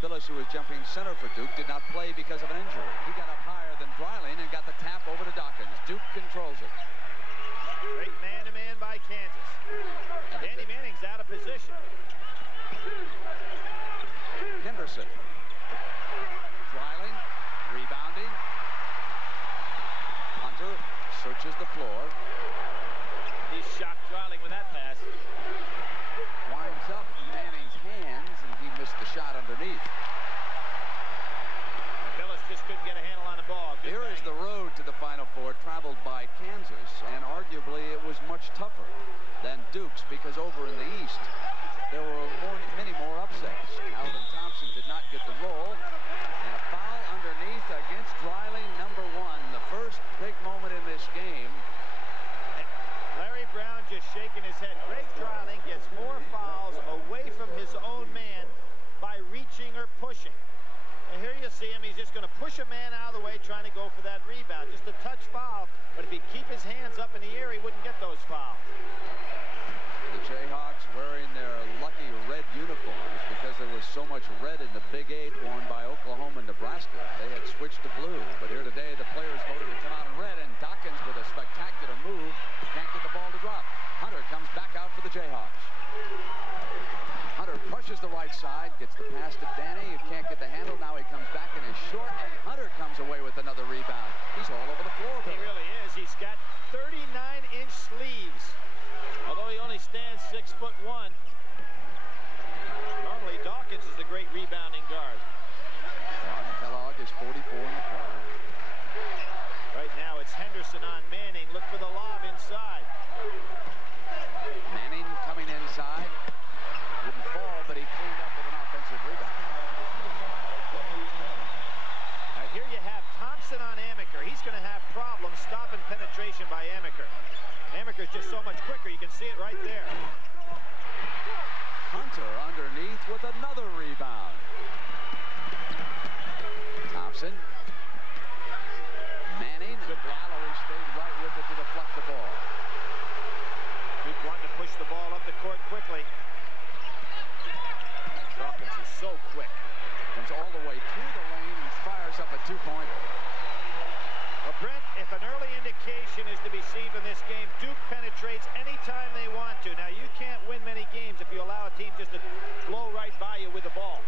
Billis, who was jumping center for Duke, did not play because of an injury. He got up higher than Dreiling and got the tap over to Dawkins. Duke controls it. Great man-to-man by Kansas. Danny Manning's out of position. Henderson. Dreiling, rebounding. Hunter searches the floor. He shocked Dreiling with that pass. Winds up Manning's hands, and he missed the shot underneath. Billis just couldn't get a handle on the ball. Good Here bang. is the road to the Final Four traveled by Kansas, and arguably it was much tougher than Duke's because over in the East there were many more upsets. Calvin Thompson did not get the roll, and a foul underneath against Dreiling, number 1. The first big moment in this game. Larry Brown just shaking his head. Greg Dreiling gets more fouls away from his own man by reaching or pushing. And here you see him. He's just going to push a man out of the way trying to go for that rebound. Just a touch foul, but if he'd keep his hands up in the air, he wouldn't get those fouls. The Jayhawks wearing their lucky red uniforms because there was so much red in the Big 8 worn by Oklahoma and Nebraska. They had switched to blue, but here today the players voted to come out in red, and Dawkins with a spectacular move can't get the ball to drop. Hunter comes back out for the Jayhawks. Hunter pushes the right side, gets the pass to Danny, who can't get the handle. Now he comes back and is short, and Hunter comes away with another rebound. He's all over the floor. He really is. He's got 39-inch sleeves. Although he only stands 6'1". Normally Dawkins is the great rebounding guard. Kellogg is 44 in the corner. Right now it's Henderson on Manning. Look for the lob inside. Manning coming inside. Didn't fall, but he cleaned up with an offensive rebound. Now here you have Thompson on Amaker. He's going to have problems stopping penetration by Amaker. Amaker's just so much quicker. You can see it right there. Hunter underneath with another rebound. Thompson. Manning. Mallory stayed right with it to deflect the ball. Duke wanted to push the ball up the court quickly. Dawkins is so quick. Comes all the way through the lane and fires up a two-pointer. Well, Brent, if an early indication is to be seen from this game, Duke penetrates anytime they want to. Now, you can't win many games if you allow a team just to blow right by you with the ball.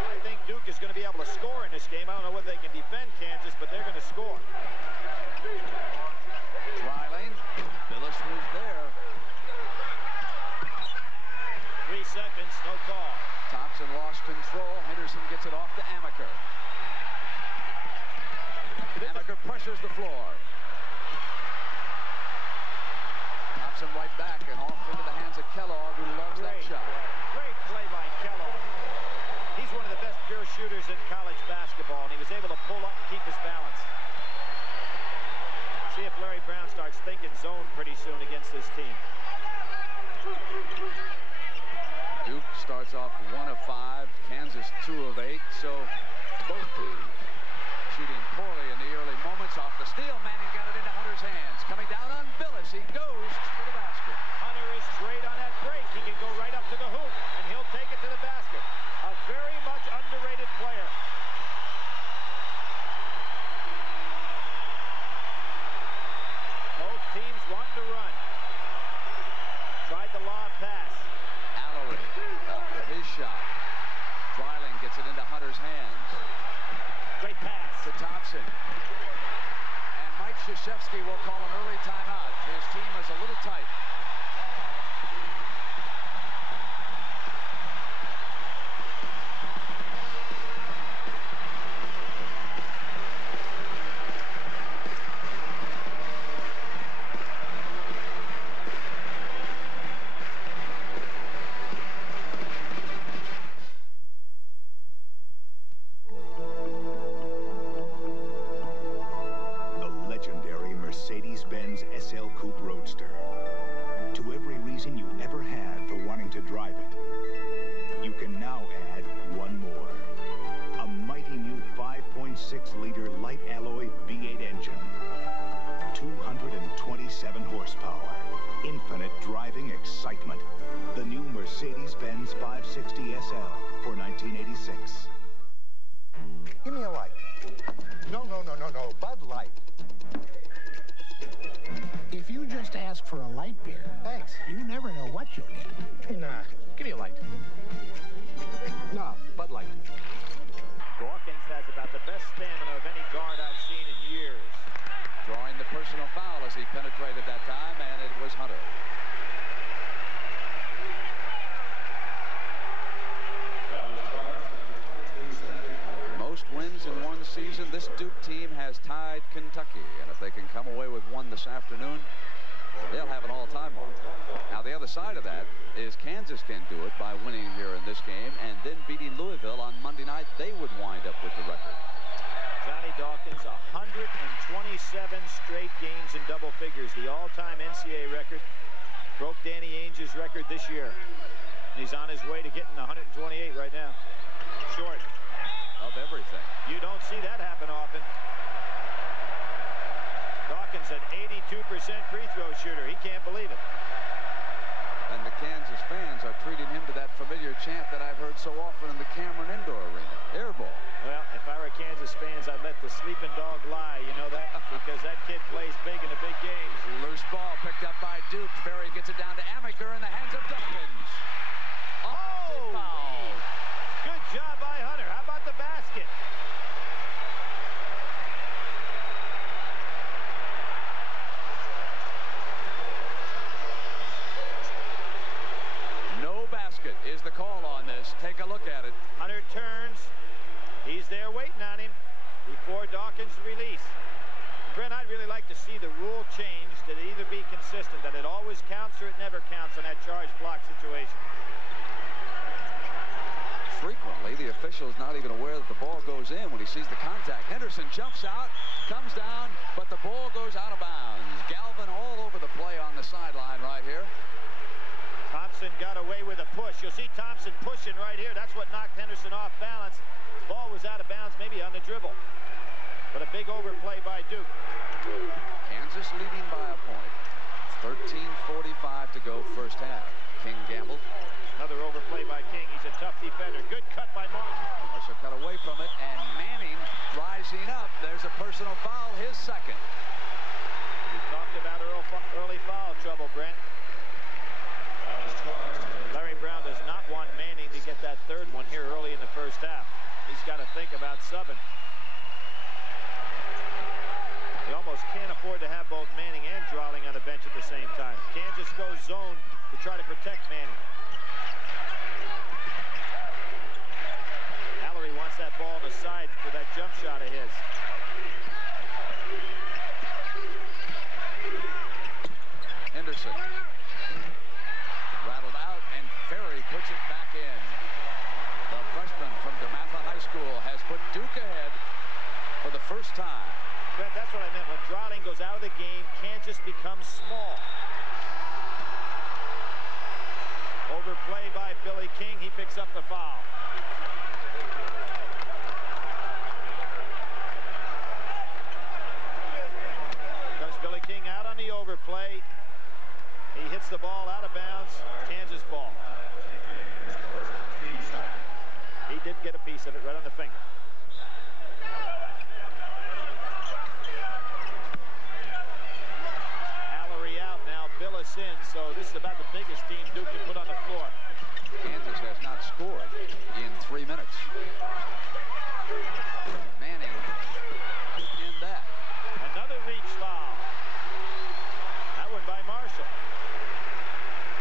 I think Duke is going to be able to score in this game. I don't know whether they can defend Kansas, but they're going to score. Dreiling. Billis was there. 3 seconds, no call. Thompson lost control. Henderson gets it off to Amaker. Amaker pressures the floor. Thompson right back and off into the hands of Kellogg, who loves that shot. Great play by Kellogg. He's one of the best pure shooters in college basketball, and he was able to pull up and keep his balance. See if Larry Brown starts thinking zone pretty soon against this team. Duke starts off 1 of 5, Kansas 2 of 8, so both teams shooting poorly in the early moments. Off the steal, Manning got it into Hunter's hands. Coming down on Billis, he goes to the basket. Hunter is great on that break. He can go right up to the hoop, and he'll take it to the basket. A very much underrated player. Both teams want to run. Tried the lob pass. Mallory after his shot. Dreiling gets it into Hunter's hands. Great pass. To Thompson. And Mike Krzyzewski will call an early timeout. His team is a little tight. horsepower, infinite driving excitement. The new Mercedes-Benz 560 SL for 1986. Give me a light. No, Bud Light. If you just ask for a light beer, Thanks. you never know what you'll get. Nah. Give me a light. No, Bud Light. Dawkins has about the best stamina of any guard I've seen in years. Drawing the personal foul as he penetrated that time, and it was Hunter. Most wins in one season. This Duke team has tied Kentucky, and if they can come away with one this afternoon, they'll have an all-time one. Now, the other side of that is Kansas can do it by winning here in this game and then beating Louisville on Monday night. They would wind up with the record. Johnny Dawkins, 127 straight games in double figures, the all-time NCAA record. Broke Danny Ainge's record this year. He's on his way to getting 128 right now. Short of everything. You don't see that happen often. Dawkins, an 82% free throw shooter. He can't believe it. And the Kansas fans are treating him to that familiar chant that I've heard so often in the Cameron Indoor Arena. Air ball. Well, if I were Kansas fans, I'd let the sleeping dog lie. You know that? Because that kid plays big in the big games. Loose ball picked up by Duke. Ferry gets it down to Amaker in the hands of Dawkins. Oh! Foul. Good job by Hunter. How about the basket? No basket is the call on this. Take a look at it. Hunter turns. He's there waiting on him before Dawkins' release. Brent, I'd really like to see the rule changed that it either be consistent, that it always counts or it never counts on that charge block situation. Frequently, the official is not even aware that the ball goes in when he sees the contact. Henderson jumps out, comes down, but the ball goes out of bounds. Galvin all over the play on the sideline right here. Thompson got away with a push. You'll see Thompson pushing right here. That's what knocked Henderson off balance. Ball was out of bounds, maybe on the dribble. But a big overplay by Duke. Kansas leading by a point. 13:45 to go first half. King gambled. Another overplay by King. He's a tough defender. Good cut by Marshall. Marshall cut away from it, and Manning rising up. There's a personal foul, his second. We talked about early foul trouble, Brent. Larry Brown does not want Manning to get that third one here early in the first half. He's got to think about subbing. He almost can't afford to have both Manning and Drawling on the bench at the same time. Kansas goes zone to try to protect Manning. Mallory wants that ball on the side for that jump shot of his. Henderson rattled out, and Ferry puts it back in. The freshman from DeMatha High School has put Duke ahead for the first time. Brett, that's what I meant. When Drawling goes out of the game, Kansas becomes small. Overplay by Billy King. He picks up the foul. Comes Billy King out on the overplay. He hits the ball out of bounds. Kansas ball. He did get a piece of it right on the finger. Allery out now. Billis in. So this is about the biggest team Duke can put on the floor. Kansas has not scored in 3 minutes. Manning in that. Another reach foul. That one by Marshall.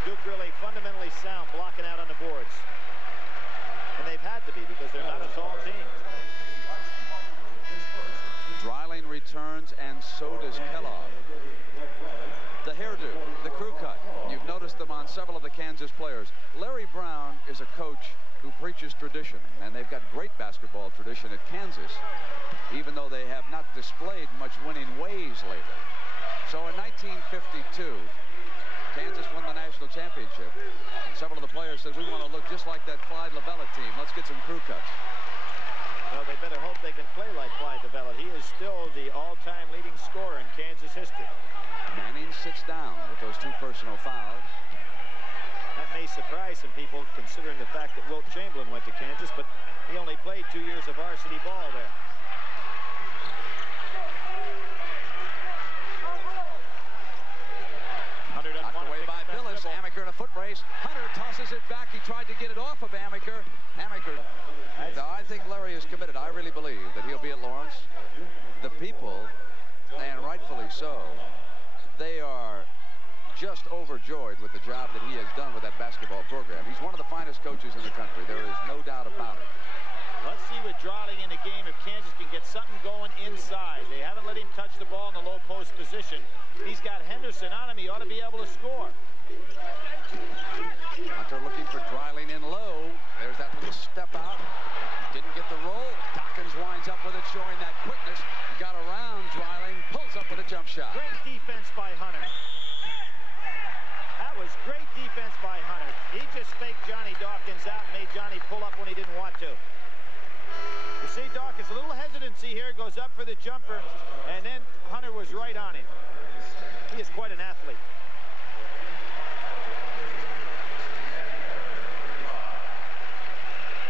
Duke really fundamentally sound blocking out on the boards. And they've had to be because they're not a tall team. Dreiling returns, and so does Kellogg. The hairdo, the crew cut. You've noticed them on several of the Kansas players. Larry Brown is a coach who preaches tradition, and they've got great basketball tradition at Kansas, even though they have not displayed much winning ways lately. So in 1952, Kansas won the national championship. And several of the players said, we want to look just like that Clyde Lavella team. Let's get some crew cuts. Well, they better hope they can play like Clyde DeVello. He is still the all-time leading scorer in Kansas history. Manning sits down with those 2 personal fouls. That may surprise some people considering the fact that Wilt Chamberlain went to Kansas, but he only played 2 years of varsity ball there. Hunter doesn't want to Knocked away by Billis. Amaker in a foot race. Hunter tosses it back. He tried to get it off of Amaker. Now, I think Larry is committed. I really believe that he'll be at Lawrence. The people, and rightfully so, they are just overjoyed with the job that he has done with that basketball program. He's one of the finest coaches in the country. There is no doubt about it. Let's see with Drawling in the game if Kansas can get something going inside. They haven't let him touch the ball in the low post position. He's got Henderson on him. He ought to be able to score. Hunter looking for Dryling in low. There's that little step out. Didn't get the roll. Dawkins winds up with it, showing that quickness. Got around Dryling, pulls up with a jump shot. Great defense by Hunter. That was great defense by Hunter. He just faked Johnny Dawkins out and made Johnny pull up when he didn't want to. You see Dawkins, a little hesitancy here, goes up for the jumper, and then Hunter was right on him. He is quite an athlete.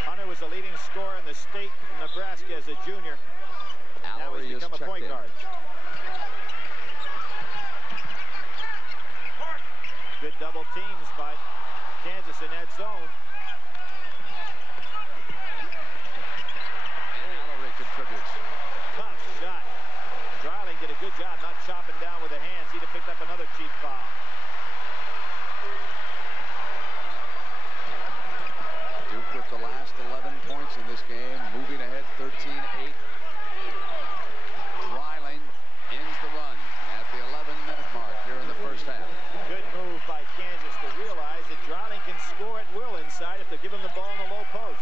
Hunter was the leading scorer in the state of Nebraska as a junior. Now he's become a point guard. Good double teams by Kansas in that zone. And Allery contributes. Tough shot. Dryling did a good job not chopping down with the hands. He'd have picked up another cheap foul. Duke with the last 11 points in this game, moving ahead 13-8. Dryling ends the run at the 11-minute mark here in the first half. Good move by Kansas to realize that Dryling can score at will inside if they give him the ball in the low post.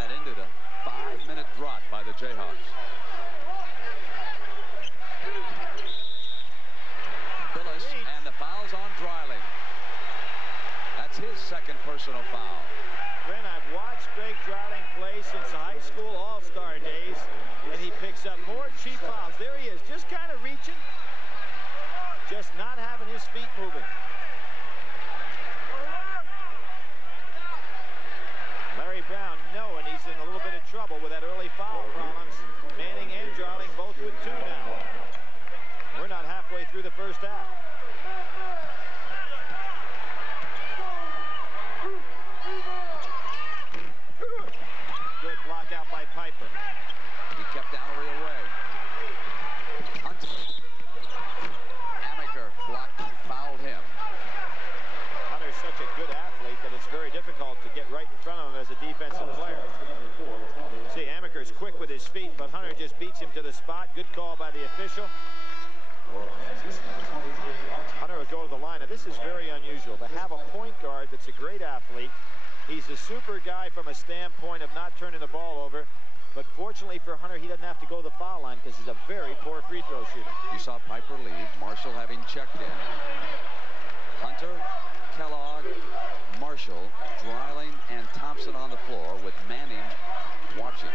That ended a 5-minute drought by the Jayhawks. Billis, and the foul's on Dryling. That's his second personal foul. Brent, I've watched Greg Dryling play since the high school all-star days, and he picks up more cheap fouls. There he is, just kind of reaching, just not having his feet moving. Larry Brown knowing he's in a little bit of trouble with that early foul problems. Manning and Dryling both with 2 now. We're not halfway through the first half. Good block out by Piper. He kept Allery away. Hunter. Amaker blocked, fouled him. Hunter's such a good athlete that it's very difficult to get right in front of him as a defensive player. See, Amaker's quick with his feet, but Hunter just beats him to the spot. Good call by the official. Hunter will go to the line. Now, this is very unusual to have a point guard that's a great athlete. He's a super guy from a standpoint of not turning the ball over. But fortunately for Hunter, he doesn't have to go to the foul line because he's a very poor free throw shooter. You saw Piper leave. Marshall having checked in. Hunter, Kellogg, Marshall, Dryling, and Thompson on the floor with Manning watching.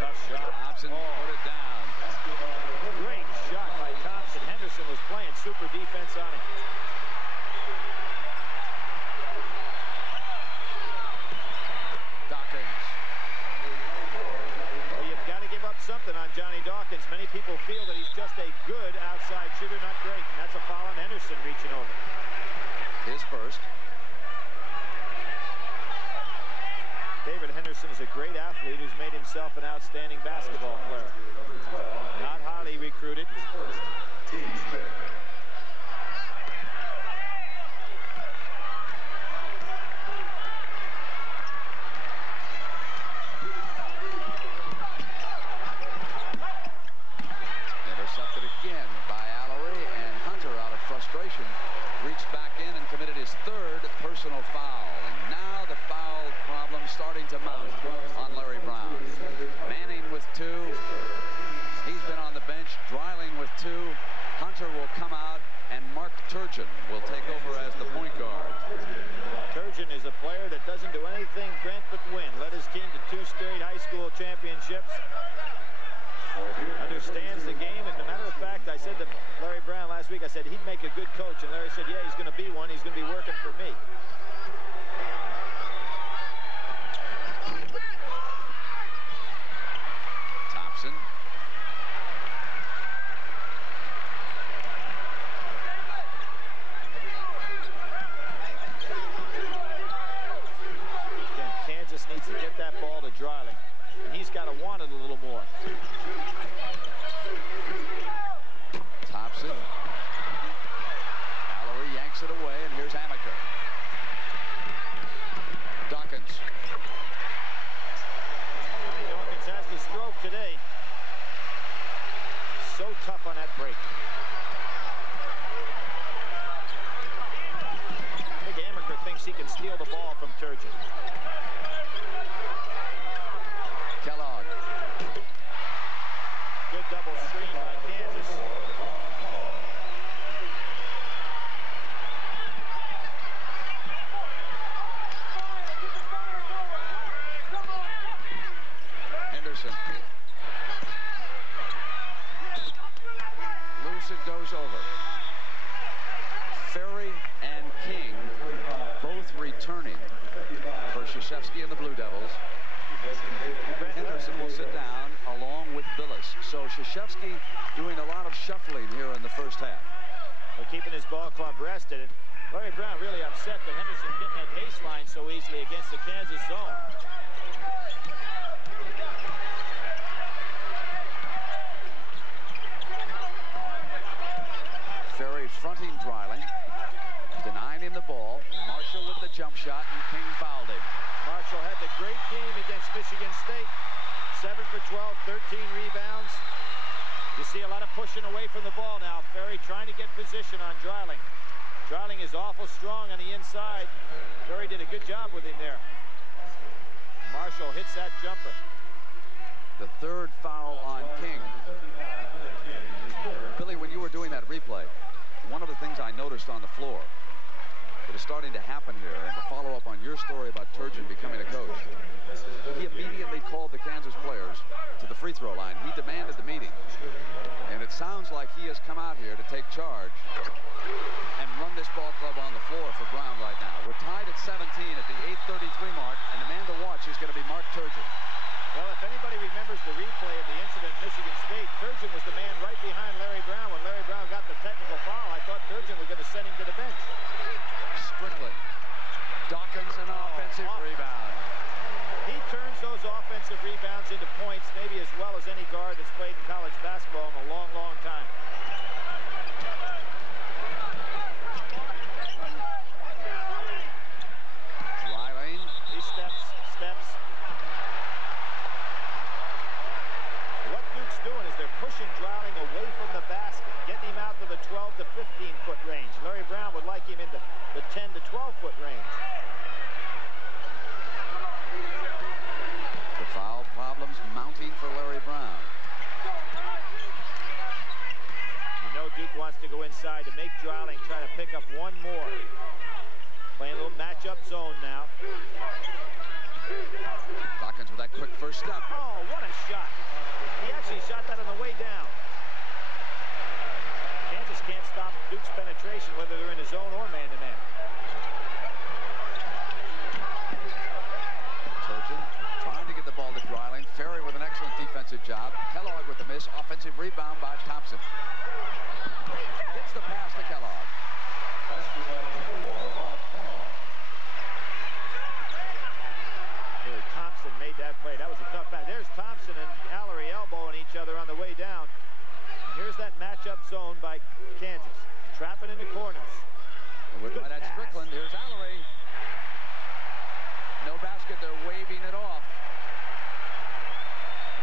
Tough shot. Thompson put it down. Great shot by Thompson. Henderson was playing super defense on him. Dawkins. Well, you've got to give up something on Johnny Dawkins. Many people feel that he's just a good outside shooter, not great. And that's a foul on Henderson reaching over. His first. David Henderson is a great athlete who's made himself an outstanding basketball player. Not highly recruited. Intercepted again by Allery, and Hunter, out of frustration, reached back in and committed his 3rd personal foul. And now the foul problem starting to mount on Larry Brown. Manning with 2. He's been on the bench. Dryling with 2. Hunter will come out, and Mark Turgeon will take over as the point guard. Turgeon is a player that doesn't do anything Brent but win. Led his team to 2 straight high school championships. Understands the game, and as a matter of fact, I said to Larry Brown last week, I said he'd make a good coach, and Larry said, yeah, he's going to be one. He's going to be working for me. Thompson. Again, Kansas needs to get that ball to Dreiling, and he's got to want it a little more. Thompson. Mallory yanks it away, and here's Amaker. Dawkins. Dawkins has the stroke today. So tough on that break. I think Amaker thinks he can steal the ball from Turgeon. Kellogg. Good double screen by Kansas. Henderson. Loose it goes over. Ferry and King both returning for Krzyzewski and the Blue Devils. Henderson will sit down along with Billis. So Krzyzewski doing a lot of shuffling here in the first half. They're keeping his ball club rested. And Larry Brown really upset that Henderson getting that baseline so easily against the Kansas zone. Ferry fronting Dreiling, denying him the ball. Marshall with the jump shot, and King fouled him. Marshall had the great game against Michigan State. 7 for 12, 13 rebounds. You see a lot of pushing away from the ball now. Ferry trying to get position on Dreiling. Dreiling is awful strong on the inside. Ferry did a good job with him there. Marshall hits that jumper. The third foul on King. Billy, when you were doing that replay, one of the things I noticed on the floor that is starting to happen here, and to follow up on your story about Turgeon becoming a coach, he immediately called the Kansas players to the free throw line. He demanded the meeting. And it sounds like he has come out here to take charge and run this ball club on the floor for Brown right now. We're tied at 17 at the 8:33 mark, and the man to watch is going to be Mark Turgeon. Well, if anybody remembers the replay of the incident at Michigan State, Turgeon was the man right behind Larry Brown. When Larry Brown got the technical foul, I thought Turgeon was going to send him to the bench. Strickland. Dawkins, an offensive rebound. He turns those offensive rebounds into points maybe as well as any guard that's played in college basketball in a long, long time. Dreiling. He steps. What Duke's doing is they're pushing Dreiling away from the basket, getting him out to the 12 to 15-foot range. Larry Brown would like him into the 10 to 12-foot range. The foul problems mounting for Larry Brown. You know Duke wants to go inside to make Dreiling try to pick up one more. Playing a little matchup zone now. Dawkins with that quick first step. Oh, what a shot. He actually shot that on the way down. Kansas can't stop Duke's penetration whether they're in the zone or man-to-man. Turgeon trying to get the ball to Dreiling. Ferry with an excellent defensive job. Kellogg with the miss. Offensive rebound by Thompson. Gets the pass to Kellogg. Thompson made that play. That was a tough pass. There's Thompson and Allery elbowing each other on the way down. Here's that matchup zone by Kansas. Trapping in the corners. With that Strickland, here's Allery. No basket, they're waving it off.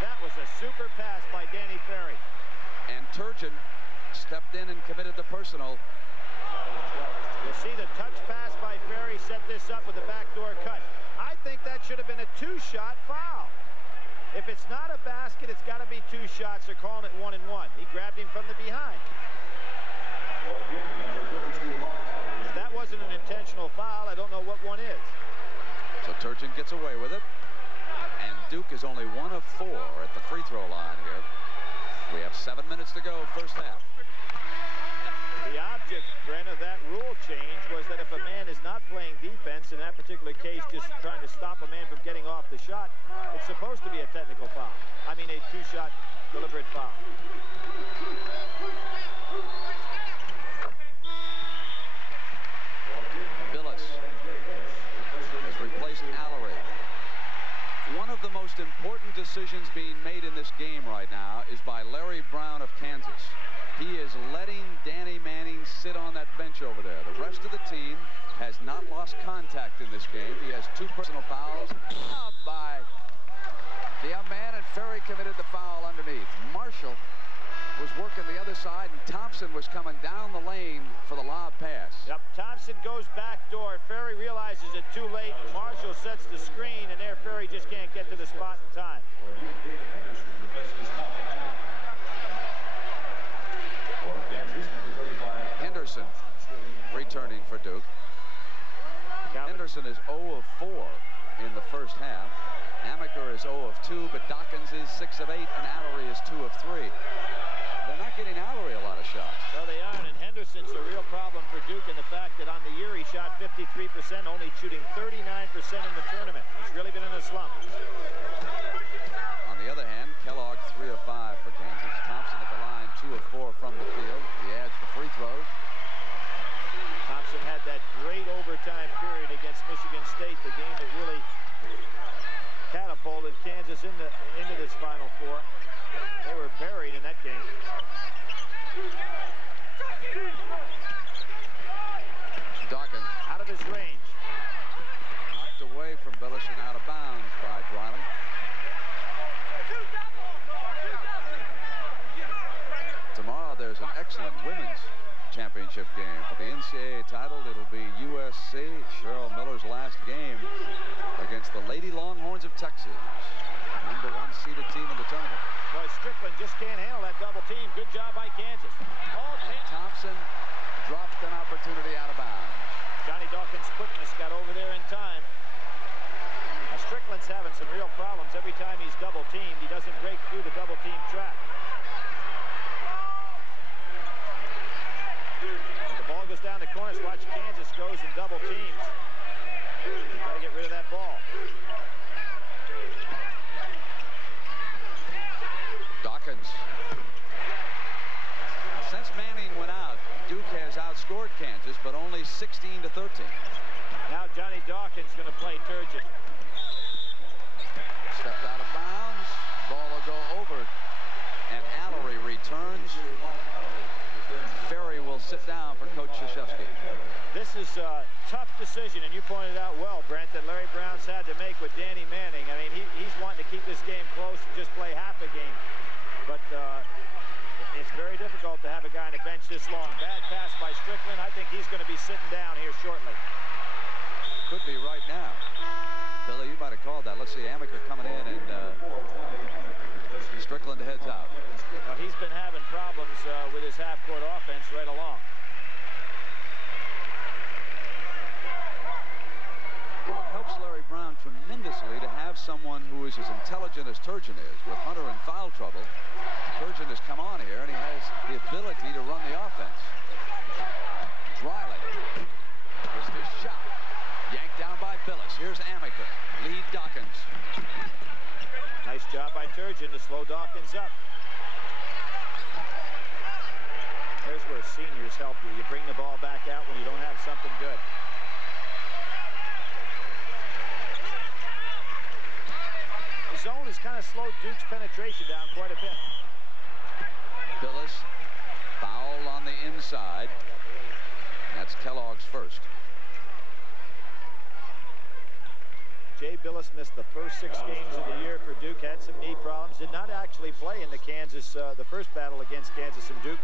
That was a super pass by Danny Ferry. And Turgeon stepped in and committed the personal. You'll see the touch pass by Ferry set this up with a backdoor cut. I think that should have been a two-shot foul. If it's not a basket, it's got to be two shots. They're calling it 1-1. He grabbed him from the behind. If that wasn't an intentional foul, foul. I don't know what one is. So Turgeon gets away with it. And Duke is only 1 of 4 at the free throw line here. We have 7 minutes to go, first half. The object, Brent, of that rule change was that if a man is not playing defense, in that particular case just trying to stop a man from getting off the shot, it's supposed to be a technical foul. I mean a two-shot deliberate foul. Billis has replaced Allery. One of the most important decisions being made in this game right now is by Larry Brown of Kansas. He is letting Danny Manning sit on that bench over there. The rest of the team has not lost contact in this game. He has 2 personal fouls by the young man, and Ferry committed the foul underneath. Marshall was working the other side, and Thompson was coming down the lane for the lob pass. Yep, Thompson goes back door. Ferry realizes it too late. Marshall sets the screen, and there Ferry just can't get to the spot in time. Henderson returning for Duke. Henderson is 0 of 4 in the first half. Amaker is 0 of 2, but Dawkins is 6 of 8, and Allery is 2 of 3. They're not getting Allery a lot of shots. No, they aren't, and Henderson's a real problem for Duke in the fact that on the year he shot 53%, only shooting 39% in the tournament. He's really been in a slump. On the other hand, Kellogg 3 of 5 for Kansas. Thompson at the line 2 of 4 from the field. He adds the free throws. Thompson had that great overtime period against Michigan State, the game that really catapulted Kansas into this Final Four. They were buried in that game. Dawkins Out of his range. knocked away from Billis and out of bounds by Dreiling. Tomorrow there's an excellent women's championship game. For the NCAA title, it'll be USC, Cheryl Miller's last game against the Lady Longhorns of Texas, #1 seeded team in the tournament. Boy, Strickland just can't handle that double team. Good job by Kansas. Thompson dropped an opportunity out of bounds. Johnny Dawkins' quickness got over there in time. Now, Strickland's having some real problems. Every time he's double teamed, he doesn't break through the double team trap. When the ball goes down the corners, watch Kansas goes and double teams. Got to get rid of that ball. Dawkins. Since Manning went out, Duke has outscored Kansas, but only 16 to 13. Now Johnny Dawkins going to play Turgeon. Stepped out of bounds. Ball will go over, and Allery returns. Ferry will sit down for Coach Krzyzewski. This is a tough decision, and you pointed out well, Brent, that Larry Brown's had to make with Danny Manning. I mean, he's wanting to keep this game close and just play half a game. But it's very difficult to have a guy on the bench this long. Bad pass by Strickland. I think he's going to be sitting down here shortly. Could be right now. Billy, you might have called that. Let's see, Amaker coming in, and Strickland heads out. Well, he's been having problems with his half-court offense right along. Well, it helps Larry Brown tremendously to have someone who is as intelligent as Turgeon is. With Hunter in foul trouble, Turgeon has come on here, and he has the ability to run the offense. Dreiling. Missed his shot. Yanked down by Billis. Here's Amaker. Lead Dawkins. Nice job by Turgeon to slow Dawkins up. There's where seniors help you. You bring the ball back out when you don't have something good. The zone has kind of slowed Duke's penetration down quite a bit. Billis foul on the inside. That's Kellogg's first. Jay Billis missed the first 6 games of the year for Duke, had some knee problems, did not actually play in the first battle against Kansas, and Duke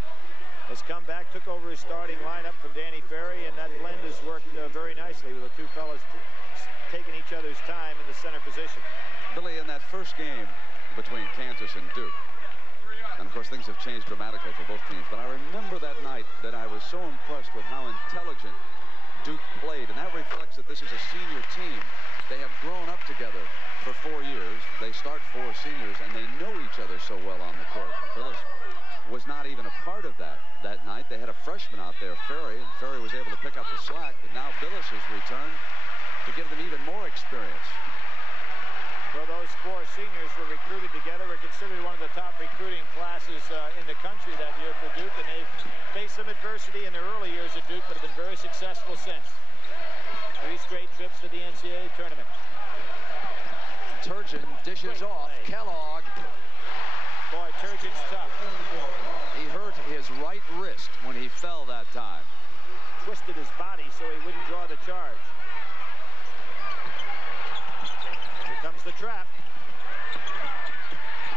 has come back, took over his starting lineup from Danny Ferry, and that blend has worked very nicely with the two fellas taking each other's time in the center position. Billy, in that first game between Kansas and Duke, and of course things have changed dramatically for both teams, but I remember that night that I was so impressed with how intelligent Duke played, and that reflects that this is a senior team. They have grown up together for 4 years. They start 4 seniors, and they know each other so well on the court. Billis was not even a part of that night. They had a freshman out there, Ferry, and Ferry was able to pick up the slack, but now Billis has returned to give them even more experience. Well, those 4 seniors were recruited together, were considered one of the top recruiting classes in the country that year for Duke, and they've faced some adversity in their early years at Duke, but have been very successful since. 3 straight trips to the NCAA tournament. Turgeon dishes off. Kellogg. Boy, Turgeon's tough. He hurt his right wrist when he fell that time. Twisted his body so he wouldn't draw the charge. Here comes the trap.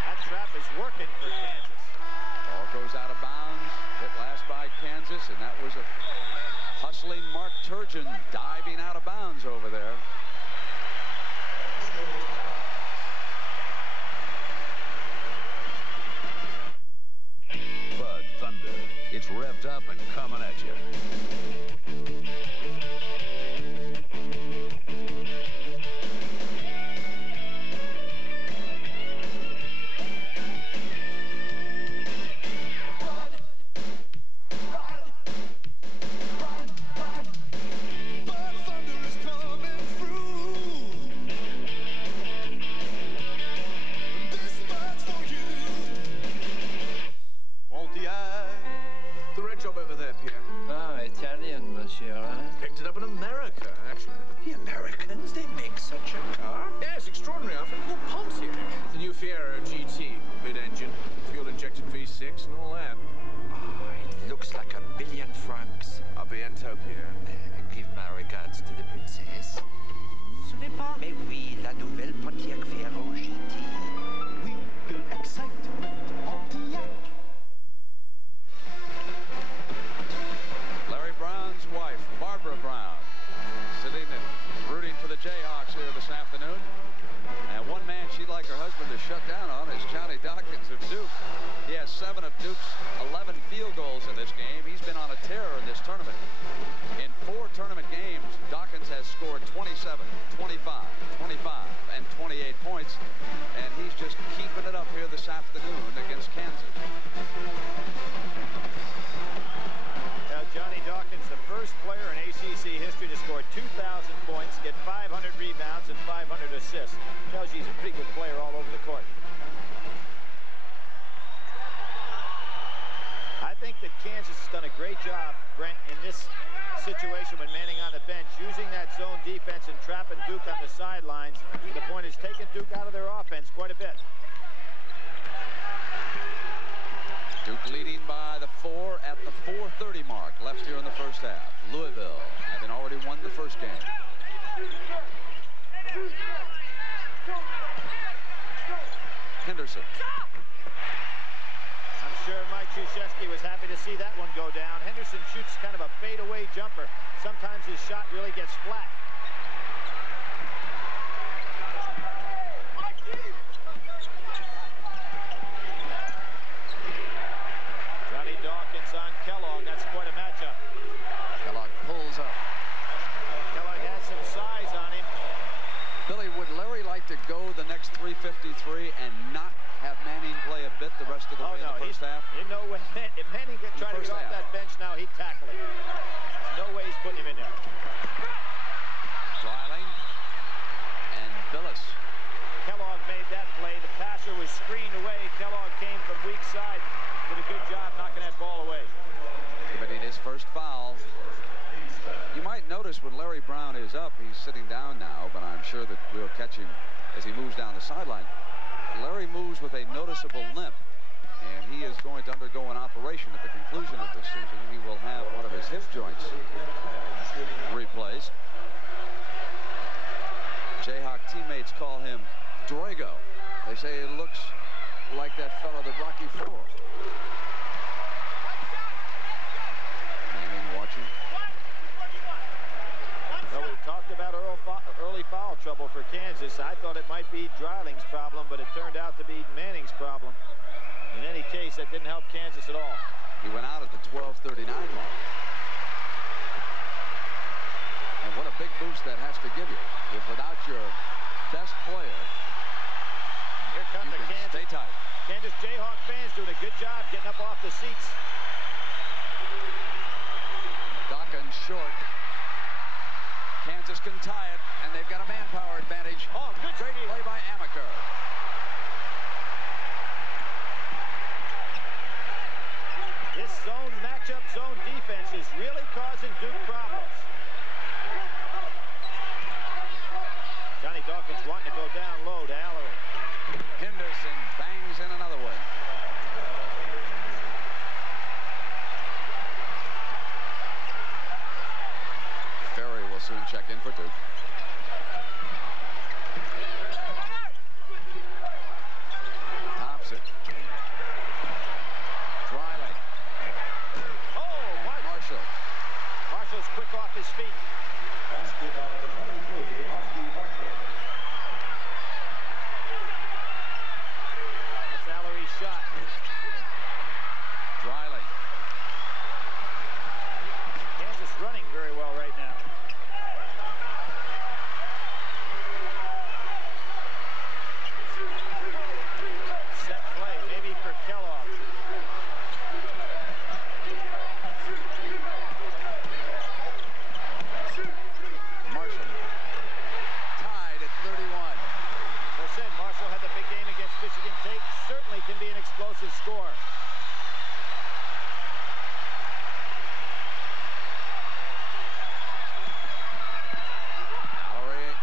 That trap is working for Kansas. Ball goes out of bounds. Hit last by Kansas, and that was a hustling Mark Turgeon diving out of bounds over there. Bud Thunder. It's revved up and coming at you. Picked it up in America, actually. The Americans, they make such a car? Yeah, it's extraordinary. I think what pumps here. The new Fiera GT, mid-engine, fuel-injected V6 and all that. Oh, it looks like $1 billion francs. A bientôt, Pierre. Give my regards to the princess. Ce n'est pas. Mais oui, la nouvelle Pontiac Fiero GT. Oui, the excitement Pontiac. Larry Brown's wife, Barbara Brown, sitting and rooting for the Jayhawks here this afternoon. And one man she'd like her husband to shut down on is Johnny Dawkins of Duke. He has 7 of Duke's 11 field goals in this game. He's been on a tear in this tournament. In 4 tournament games, Dawkins has scored 27, 25, 25, and 28 points. And he's just keeping it up here this afternoon against Kansas. Now, Johnny Dawkins, the first player in ACC history to score 2,000 points, get 500 rebounds and 500 assists. Tells you he's a pretty good player all over the court. I think that Kansas has done a great job, Brent, in this situation when Manning on the bench, using that zone defense and trapping Duke on the sidelines. The point is taking Duke out of their offense quite a bit. Duke leading by the 4 at the 4:30 mark left here in the first half. Louisville having already won the first game. Henderson. I'm sure Mike Krzyzewski was happy to see that one go down. Henderson shoots kind of a fadeaway jumper. Sometimes his shot really gets flat. Johnny Dawkins on Kellogg. That's quite a matchup. Kellogg pulls up. Kellogg has some size on him. Billy, would Larry like to go the next 3:53 and not have Manning play a bit the rest of the way in the first half? You know, if Manning tried to get off that bench now, he'd tackle him. There's no way he's putting him in there. Dreiling and Billis. Kellogg made that play. The passer was screened away. Kellogg came from weak side. Did a good job knocking that ball away. Committing his first foul. You might notice when Larry Brown is up, he's sitting down now, but I'm sure that we'll catch him as he moves down the sideline. Larry moves with a noticeable limp, and he is going to undergo an operation at the conclusion of this season. He will have one of his hip joints replaced. Jayhawk teammates call him Droigo. They say it looks like that fellow that Rocky IV. Manning watching. Well, we talked about early foul trouble for Kansas. I thought it might be Dreiling's problem, but it turned out to be Manning's problem. In any case, that didn't help Kansas at all. He went out at the 12:39 mark. that has to give you. If without your best player, here come you the can Kansas. Stay tight. Kansas Jayhawk fans doing a good job getting up off the seats. Dawkins short. Kansas can tie it, and they've got a manpower advantage. Oh, good Great steal. play by Amaker. This zone matchup, zone defense is really causing Duke problems. Johnny Dawkins wanting to go down low to Allery. Henderson bangs in another one. Ferry will soon check in for Duke. Thompson. Dreiling. Oh, Marshall. Marshall's quick off his feet. That's Allery's shot. Dreiling. Kansas running very well right now. Set play, maybe for Kellogg. Marshall. Tied at 31. As I said, Marshall had the big game against Michigan State. Certainly can be an explosive scorer. Allery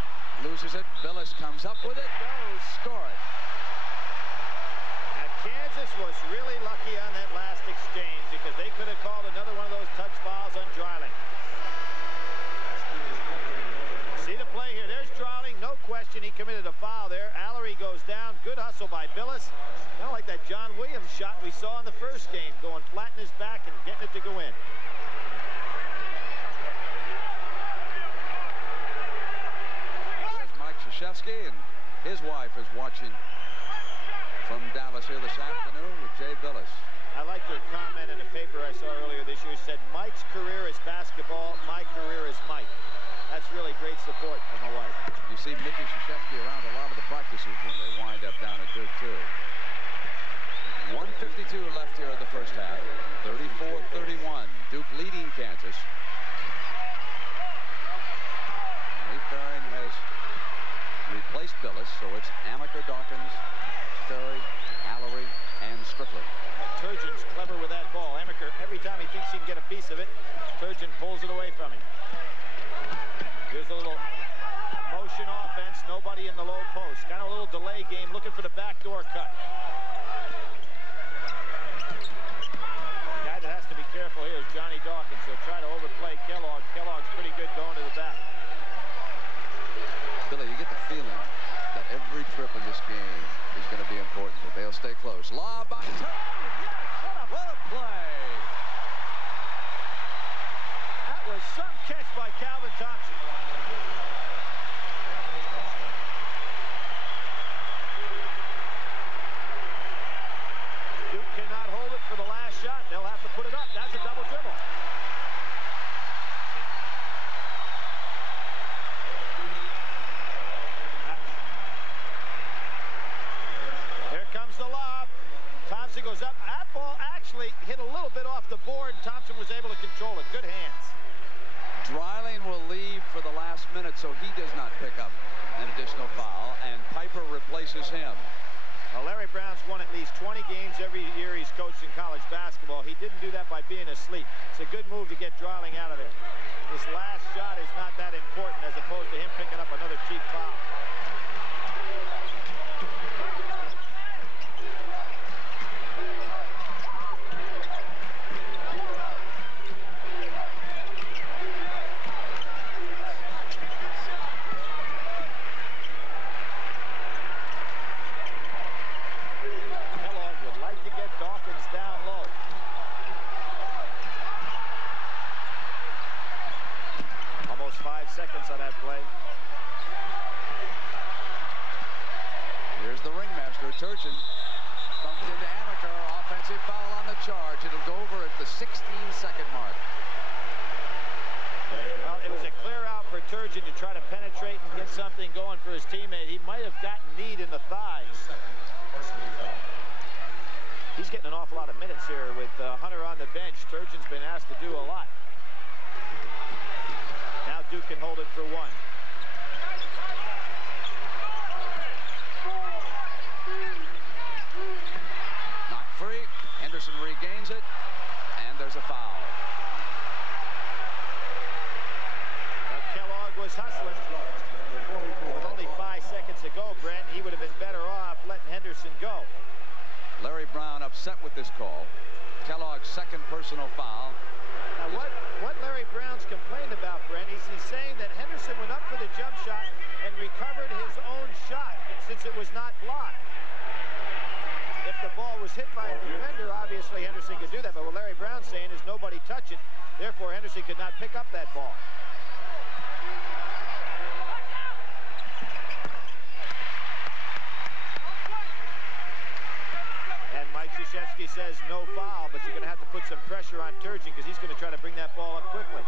loses it. Billis comes up with it. Goes. Score it. Now, Kansas was really lucky on that last exchange because they could have called another one of those touch fouls on Dreiling. See the play here. There's Dreiling. No question he committed a foul there. Allery goes down. Good hustle by Billis. Kind of like that John Williams shot we saw in the first game, going flat in his back and getting it to go in. There's Mike Krzyzewski, and his wife is watching from Dallas here this afternoon with Jay Billis. I liked her comment in a paper I saw earlier this year. It said, Mike's career is basketball, my career is Mike. That's really great support from my wife. You see Mickey Krzyzewski around a lot of the practices when they wind up down at Duke, too. 1:52 left here in the first half. 34-31. Duke leading Kansas. Lee Ferrin has replaced Billis, so it's Amaker, Dawkins, Ferry, Allery, and Strickland. Turgeon's clever with that ball. Amaker, every time he thinks he can get a piece of it, Turgeon pulls it away from him. Here's a little motion offense. Nobody in the low post. Kind of a little delay game, looking for the backdoor cut. The guy that has to be careful here is Johnny Dawkins. He'll try to overplay Kellogg. Kellogg's pretty good going to the back. Billy, you get the feeling that every trip in this game is going to be important, but they'll stay close. Lob by Turner. Yes! What a play! That was some catch by Calvin Thompson. Duke cannot hold it for the last shot. They'll have to put it up. That's a double dribble. Here comes the lob. Thompson goes up. That ball actually hit a little bit off the board. Thompson was able to control it. Good hands. Dreiling will leave for the last minute, so he does not pick up an additional foul, and Piper replaces him. Well, Larry Brown's won at least 20 games every year he's coached in college basketball. He didn't do that by being asleep. It's a good move to get Dreiling out of there. This last shot is not that important as opposed to him picking up another cheap foul. Seconds on that play. Here's the ringmaster, Turgeon. Bumped into Amaker. Offensive foul on the charge. It'll go over at the 16-second mark. Well, it was a clear out for Turgeon to try to penetrate and get something going for his teammate. He might have gotten kneed in the thighs. He's getting an awful lot of minutes here with Hunter on the bench. Turgeon's been asked to do a lot. Now Duke can hold it for one. Knocked free. Henderson regains it, and there's a foul. Well, Kellogg was hustling. With only 5 seconds to go, Brent, he would have been better off letting Henderson go. Larry Brown upset with this call. Kellogg's second personal foul. Now, what Larry Brown's complained about, Brent, he's saying that Henderson went up for the jump shot and recovered his own shot since it was not blocked. If the ball was hit by a defender, obviously Henderson could do that. But what Larry Brown's saying is nobody touch it. Therefore, Henderson could not pick up that ball. Krzyzewski says no foul, but you're going to have to put some pressure on Turgeon because he's going to try to bring that ball up quickly.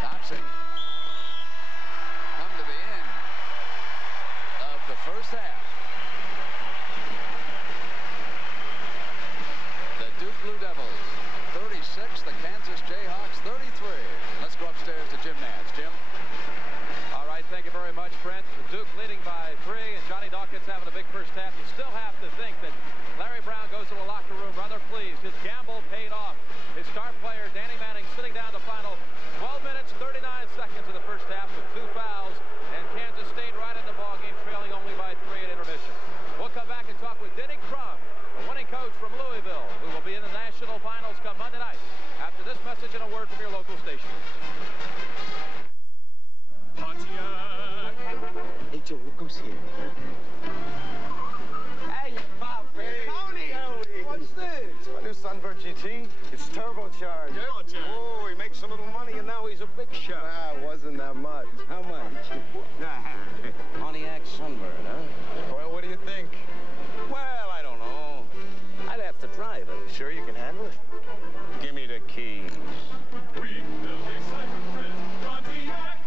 Thompson come to the end of the first half. The Duke Blue Devils 36, the Kansas Jayhawks 33. Let's go upstairs to Jim Nance. Jim? All right, thank you very much, Brent. The Duke leading by 3, and Johnny Dawkins having a big first half. You still have to think that Larry Brown goes to the locker room rather pleased. His gamble paid off. His star player, Danny Manning, sitting down the final 12 minutes, 39 seconds of the first half with 2 fouls, and Kansas State right in the ballgame, trailing only by 3 at intermission. We'll come back and talk with Denny Crum, the winning coach from Louisville, who will be in the national finals come Monday night. After this message and a word from your local station. Pontiac. Hey, Joe, look who's here. Hey, Bob. Hey, Tony. What's this? It's my new Sunbird GT. It's turbocharged. Oh, he makes a little money, and now he's a big shot. Ah, it wasn't that much. How much? Pontiac Sunbird, huh? Well, what do you think? Well, I don't know. I'd have to drive it. Sure you can handle it? Give me the keys. We build excitement with Pontiac.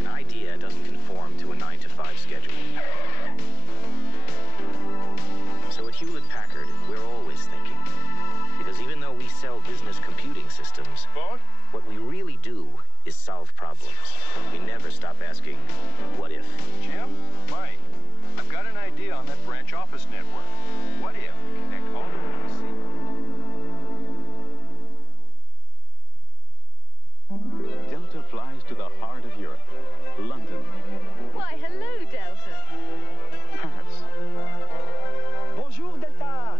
An idea doesn't conform to a 9-to-5 schedule. So at Hewlett-Packard, we're always thinking. Because even though we sell business computing systems, what we really do is solve problems. We never stop asking, what if? Jim? Mike? I've got an idea on that branch office network. What if we connect all the PC? Delta flies to the heart of Europe. London. Why, hello, Delta. Paris. Bonjour, Delta.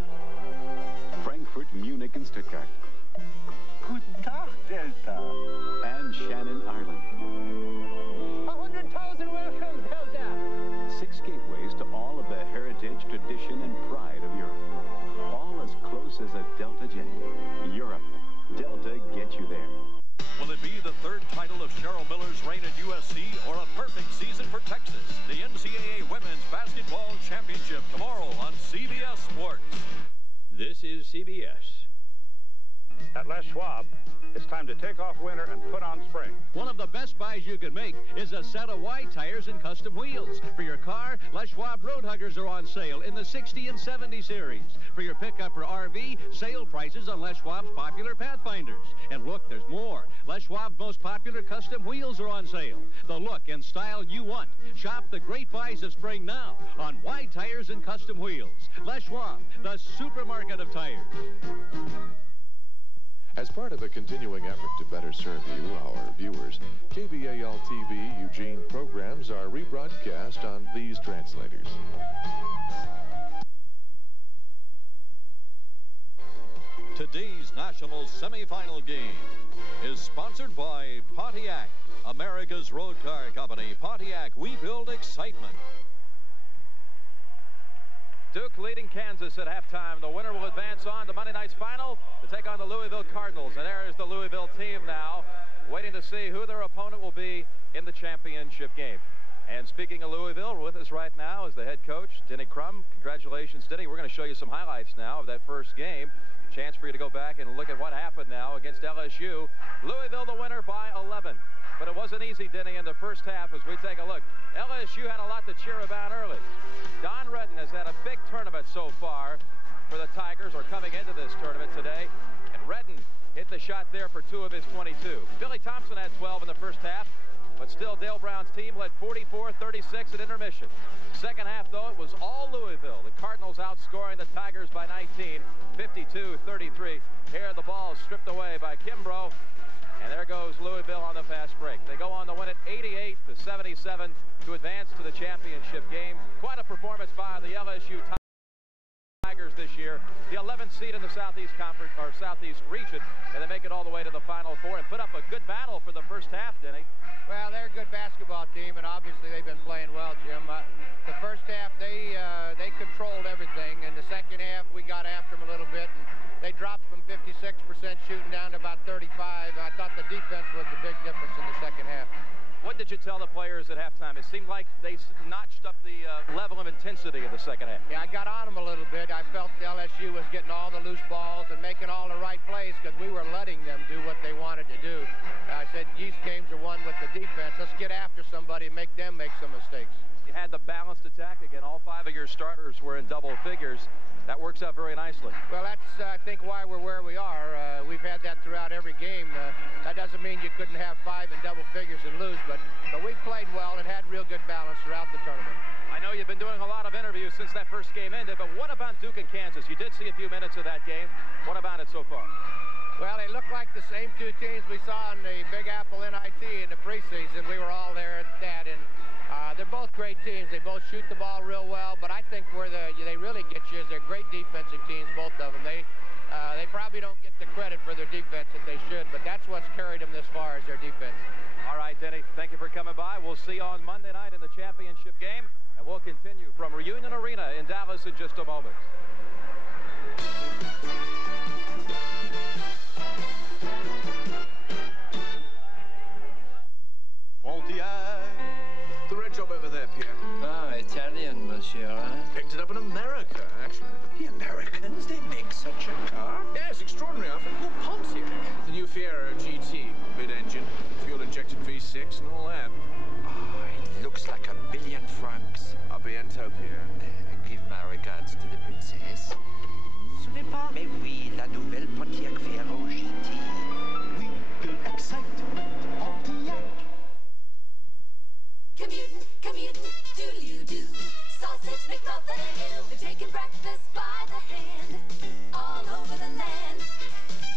Frankfurt, Munich, and Stuttgart. Guten Tag, Delta. And Shannon, Ireland. 100,000 welcomes, Delta. 6 gateways to all of the heritage, tradition, and pride of Europe. All as close as a Delta jet. Europe. Delta gets you there. Will it be the 3rd title of Cheryl Miller's reign at USC or a perfect season for Texas? The NCAA Women's Basketball Championship tomorrow on CBS Sports. This is CBS. At Les Schwab, it's time to take off winter and put on spring. One of the best buys you can make is a set of wide tires and custom wheels. For your car, Les Schwab Road Huggers are on sale in the 60 and 70 series. For your pickup or RV, sale prices on Les Schwab's popular Pathfinders. And look, there's more. Les Schwab's most popular custom wheels are on sale. The look and style you want. Shop the great buys of spring now on wide tires and custom wheels. Les Schwab, the supermarket of tires. As part of a continuing effort to better serve you, our viewers, KBAL-TV Eugene programs are rebroadcast on these translators. Today's national semifinal game is sponsored by Pontiac, America's road car company. Pontiac, we build excitement. Duke leading Kansas at halftime. The winner will advance on to Monday night's final to take on the Louisville Cardinals. And there is the Louisville team now. waiting to see who their opponent will be in the championship game. And speaking of Louisville, with us right now is the head coach, Denny Crum. Congratulations, Denny. We're going to show you some highlights now of that first game. Chance for you to go back and look at what happened now against LSU. Louisville the winner by 11. But it wasn't easy, Denny, in the first half as we take a look. LSU had a lot to cheer about early. Don Redden has had a big tournament so far for the Tigers, or coming into this tournament today. And Redden hit the shot there for 2 of his 22. Billy Thompson had 12 in the first half. But still, Dale Brown's team led 44-36 at intermission. Second half, though, it was all Louisville. The Cardinals outscoring the Tigers by 19, 52-33. Here, the ball is stripped away by Kimbrough. And there goes Louisville on the fast break. They go on to win it 88-77 to advance to the championship game. Quite a performance by the LSU Tigers this year, the 11th seed in the Southeast Conference, or Southeast region, and they make it all the way to the Final Four and put up a good battle for the first half, Denny. Well, they're a good basketball team, and obviously they've been playing well, Jim. The first half, they controlled everything. In the second half, we got after them a little bit, and they dropped from 56% shooting down to about 35. I thought the defense was the big difference in the second half. What did you tell the players at halftime? It seemed like they notched up the level of intensity in the second half. Yeah, I got on them a little bit. I felt the LSU was getting all the loose balls and making all the right plays because we were letting them do what they wanted to do. I said, these games are won with the defense. Let's get after somebody and make them make some mistakes. You had the balanced attack again. All 5 of your starters were in double figures. That works out very nicely. Well, that's, I think, why we're where we are. We've had that throughout every game. That doesn't mean you couldn't have 5 in double figures and lose, but we played well and had real good balance throughout the tournament. I know you've been doing a lot of interviews since that first game ended, but what about Duke and Kansas? You did see a few minutes of that game. What about it so far? Well, they look like the same 2 teams we saw in the Big Apple NIT in the preseason. We were all there at that, and they're both great teams. They both shoot the ball real well, but I think where they really get you is they're great defensive teams, both of them. They probably don't get the credit for their defense that they should, but that's what's carried them this far is their defense. All right, Denny, thank you for coming by. We'll see you on Monday night in the championship game, and we'll continue from Reunion Arena in Dallas in just a moment. The red job over there, Pierre. Ah, Italian, monsieur. Picked it up in America, actually. The Americans, they make such a car? Yes, extraordinary. Who pumps here? The new Fiero GT, mid-engine, fuel-injected V6 and all that. Oh, it looks like $1 billion francs. A bientôt, Pierre. Give my regards to the princess. Ce n'est pas... Mais oui, la nouvelle Pontiac Fiero GT. Oui, de l'excitement Pontiac. Commuting, do-you-do. Sausage McMuffin and you. They're taking breakfast by the hand. All over the land.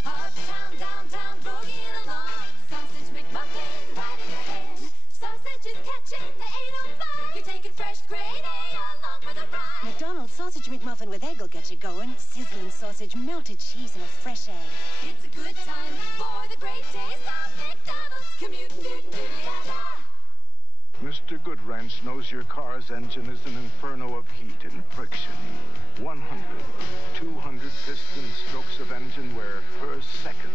Uptown, downtown, boogieing along. Sausage McMuffin right in your hand. Sausage is catching the 805. You're taking fresh grade A along for the ride. McDonald's Sausage McMuffin with egg will get you going. Sizzling sausage, melted cheese, and a fresh egg. It's a good time for the great taste of McDonald's. Commuting, do-do-do-do-do. Mr. Goodwrench knows your car's engine is an inferno of heat and friction. 100, 200 piston strokes of engine wear per second.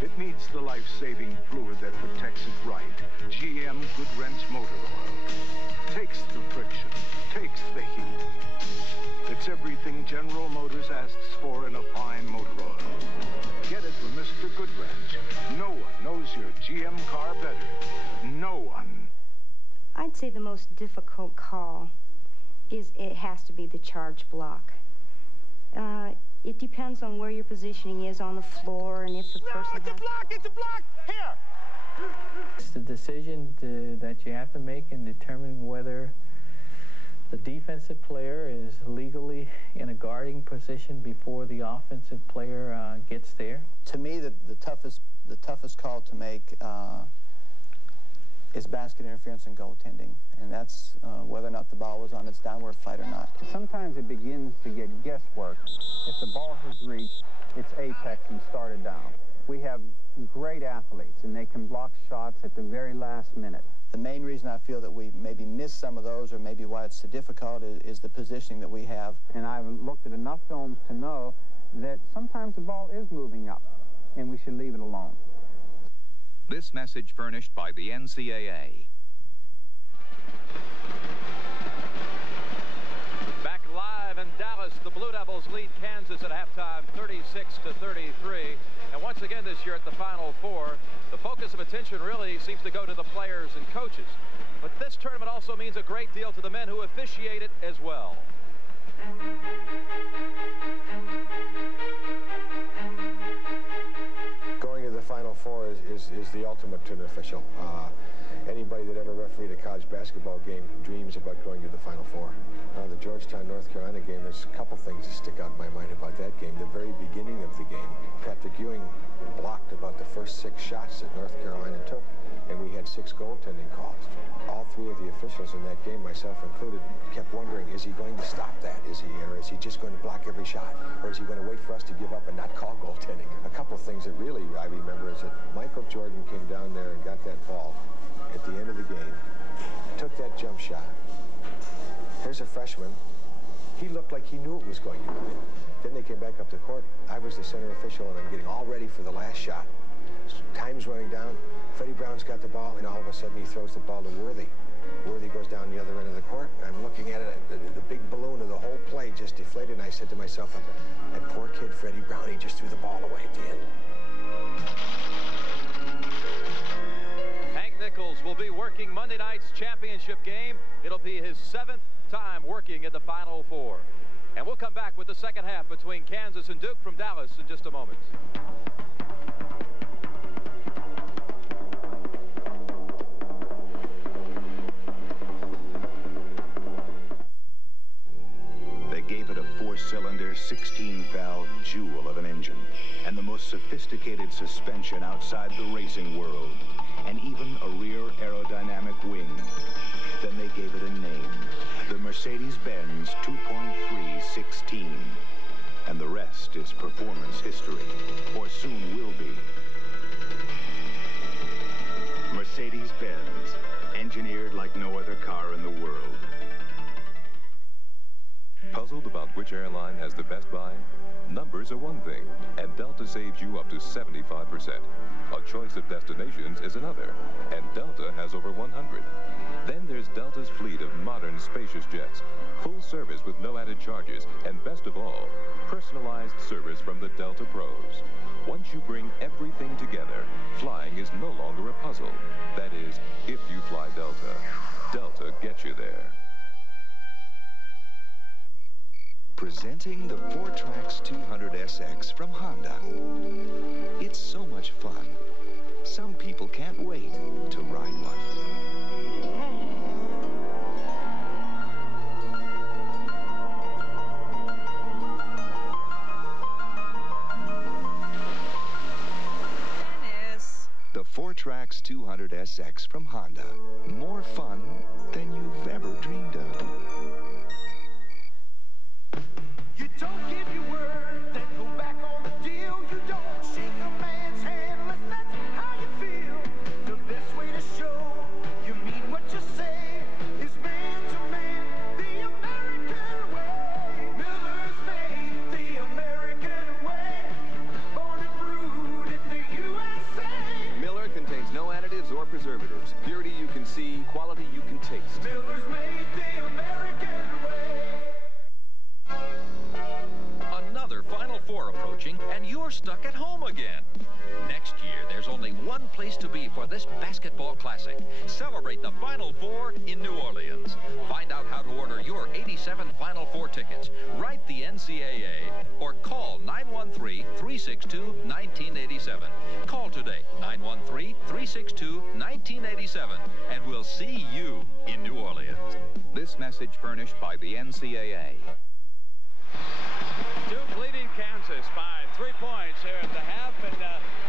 It needs the life-saving fluid that protects it right. GM Goodwrench Motor Oil. Takes the friction, takes the heat. It's everything General Motors asks for in a fine motor oil. Get it from Mr. Goodwrench. No one knows your GM car better. No one. I'd say the most difficult call is it has to be the charge block. It depends on where your positioning is on the floor and if the person has... It's a block! Here! It's the decision that you have to make in determining whether the defensive player is legally in a guarding position before the offensive player gets there. To me, the toughest call to make is basket interference and goaltending, and that's whether or not the ball was on its downward flight or not. Sometimes it begins to get guesswork. If the ball has reached its apex and started down. We have great athletes, and they can block shots at the very last minute. The main reason I feel that we maybe miss some of those, or maybe why it's so difficult, is the positioning that we have. And I've looked at enough films to know that sometimes the ball is moving up, and we should leave it alone. This message furnished by the NCAA. Back live in Dallas, the Blue Devils lead Kansas at halftime, 36-33. And once again this year at the Final Four, the focus of attention really seems to go to the players and coaches. But this tournament also means a great deal to the men who officiate it as well. Going to the Final Four is the ultimate to an official. Anybody that ever refereed a college basketball game dreams about going to the Final Four. The Georgetown, North Carolina game, there's a couple things that stick out in my mind about that game. The very beginning of the game, Patrick Ewing blocked about the first 6 shots that North Carolina took, and we had 6 goaltending calls. All 3 of the officials in that game, myself included, kept wondering, is he going to stop that? Or is he just going to block every shot? Or is he going to wait for us to give up and not call goaltending? A couple things that really I remember is that Michael Jordan came down there and got that ball at the end of the game, took that jump shot. Here's a freshman. He looked like he knew it was going to go in. Then they came back up the court. I was the center official, and I'm getting all ready for the last shot. Time's running down. Freddie Brown's got the ball, and all of a sudden he throws the ball to Worthy. Worthy goes down the other end of the court. I'm looking at it. The big balloon of the whole play just deflated, and I said to myself, that poor kid, Freddie Brown, he just threw the ball away at the end. Hank Nichols will be working Monday night's championship game. It'll be his 7th time working in the Final Four. And we'll come back with the second half between Kansas and Duke from Dallas in just a moment. They gave it a 4-cylinder, 16-valve jewel of an engine and the most sophisticated suspension outside the racing world, and even a rear aerodynamic wing. Then they gave it a name, the Mercedes-Benz 2.316. And the rest is performance history, or soon will be. Mercedes-Benz, engineered like no other car in the world. Puzzled about which airline has the best buy? Numbers are one thing, and Delta saves you up to 75%. A choice of destinations is another, and Delta has over 100. Then there's Delta's fleet of modern, spacious jets, full service with no added charges, and best of all, personalized service from the Delta pros. Once you bring everything together, flying is no longer a puzzle. That is, if you fly Delta. Delta gets you there. Presenting the Four-Trax 200SX from Honda. It's so much fun. Some people can't wait to ride one. Dennis. The Four-Trax 200SX from Honda. More fun than you've ever dreamed of. You don't give your word, then go back on the deal. You don't shake a man's hand unless that's how you feel. The best way to show you mean what you say is man to man, the American way. Miller's made the American way. Born and brewed in the USA. Miller contains no additives or preservatives. Purity you can see, quality you can taste. Miller's made the American way. Another Final Four approaching, and you're stuck at home again. Next year, there's only one place to be for this basketball classic. Celebrate the Final Four in New Orleans. Find out how to order your 87 Final Four tickets. Write the NCAA or call 913-362-1987. Call today, 913-362-1987, and we'll see you in New Orleans. This message furnished by the NCAA. Duke leading Kansas by 3 points here at the half. And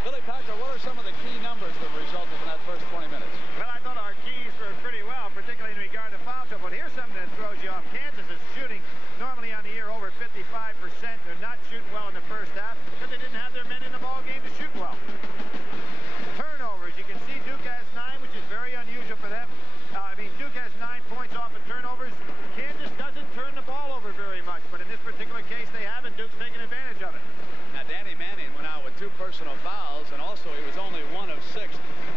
Billy Packer, what are some of the key numbers that resulted from that first 20 minutes? Well, I thought our keys were pretty well, particularly in regard to foul trouble. But here's something that throws you off. Kansas is shooting normally on the year over 55%. They're not shooting well in the first half because they didn't have their men in the ball game to shoot well. Turnovers, you can see Duke has 9, which is very unusual for them. Duke has 9 points off of turnovers. Kansas doesn't turn the ball over very much, but in this particular case, they haven't. Duke's taking advantage of it. Now, Danny Manning went out with 2 2 personal fouls, and also he was only 1 of 6.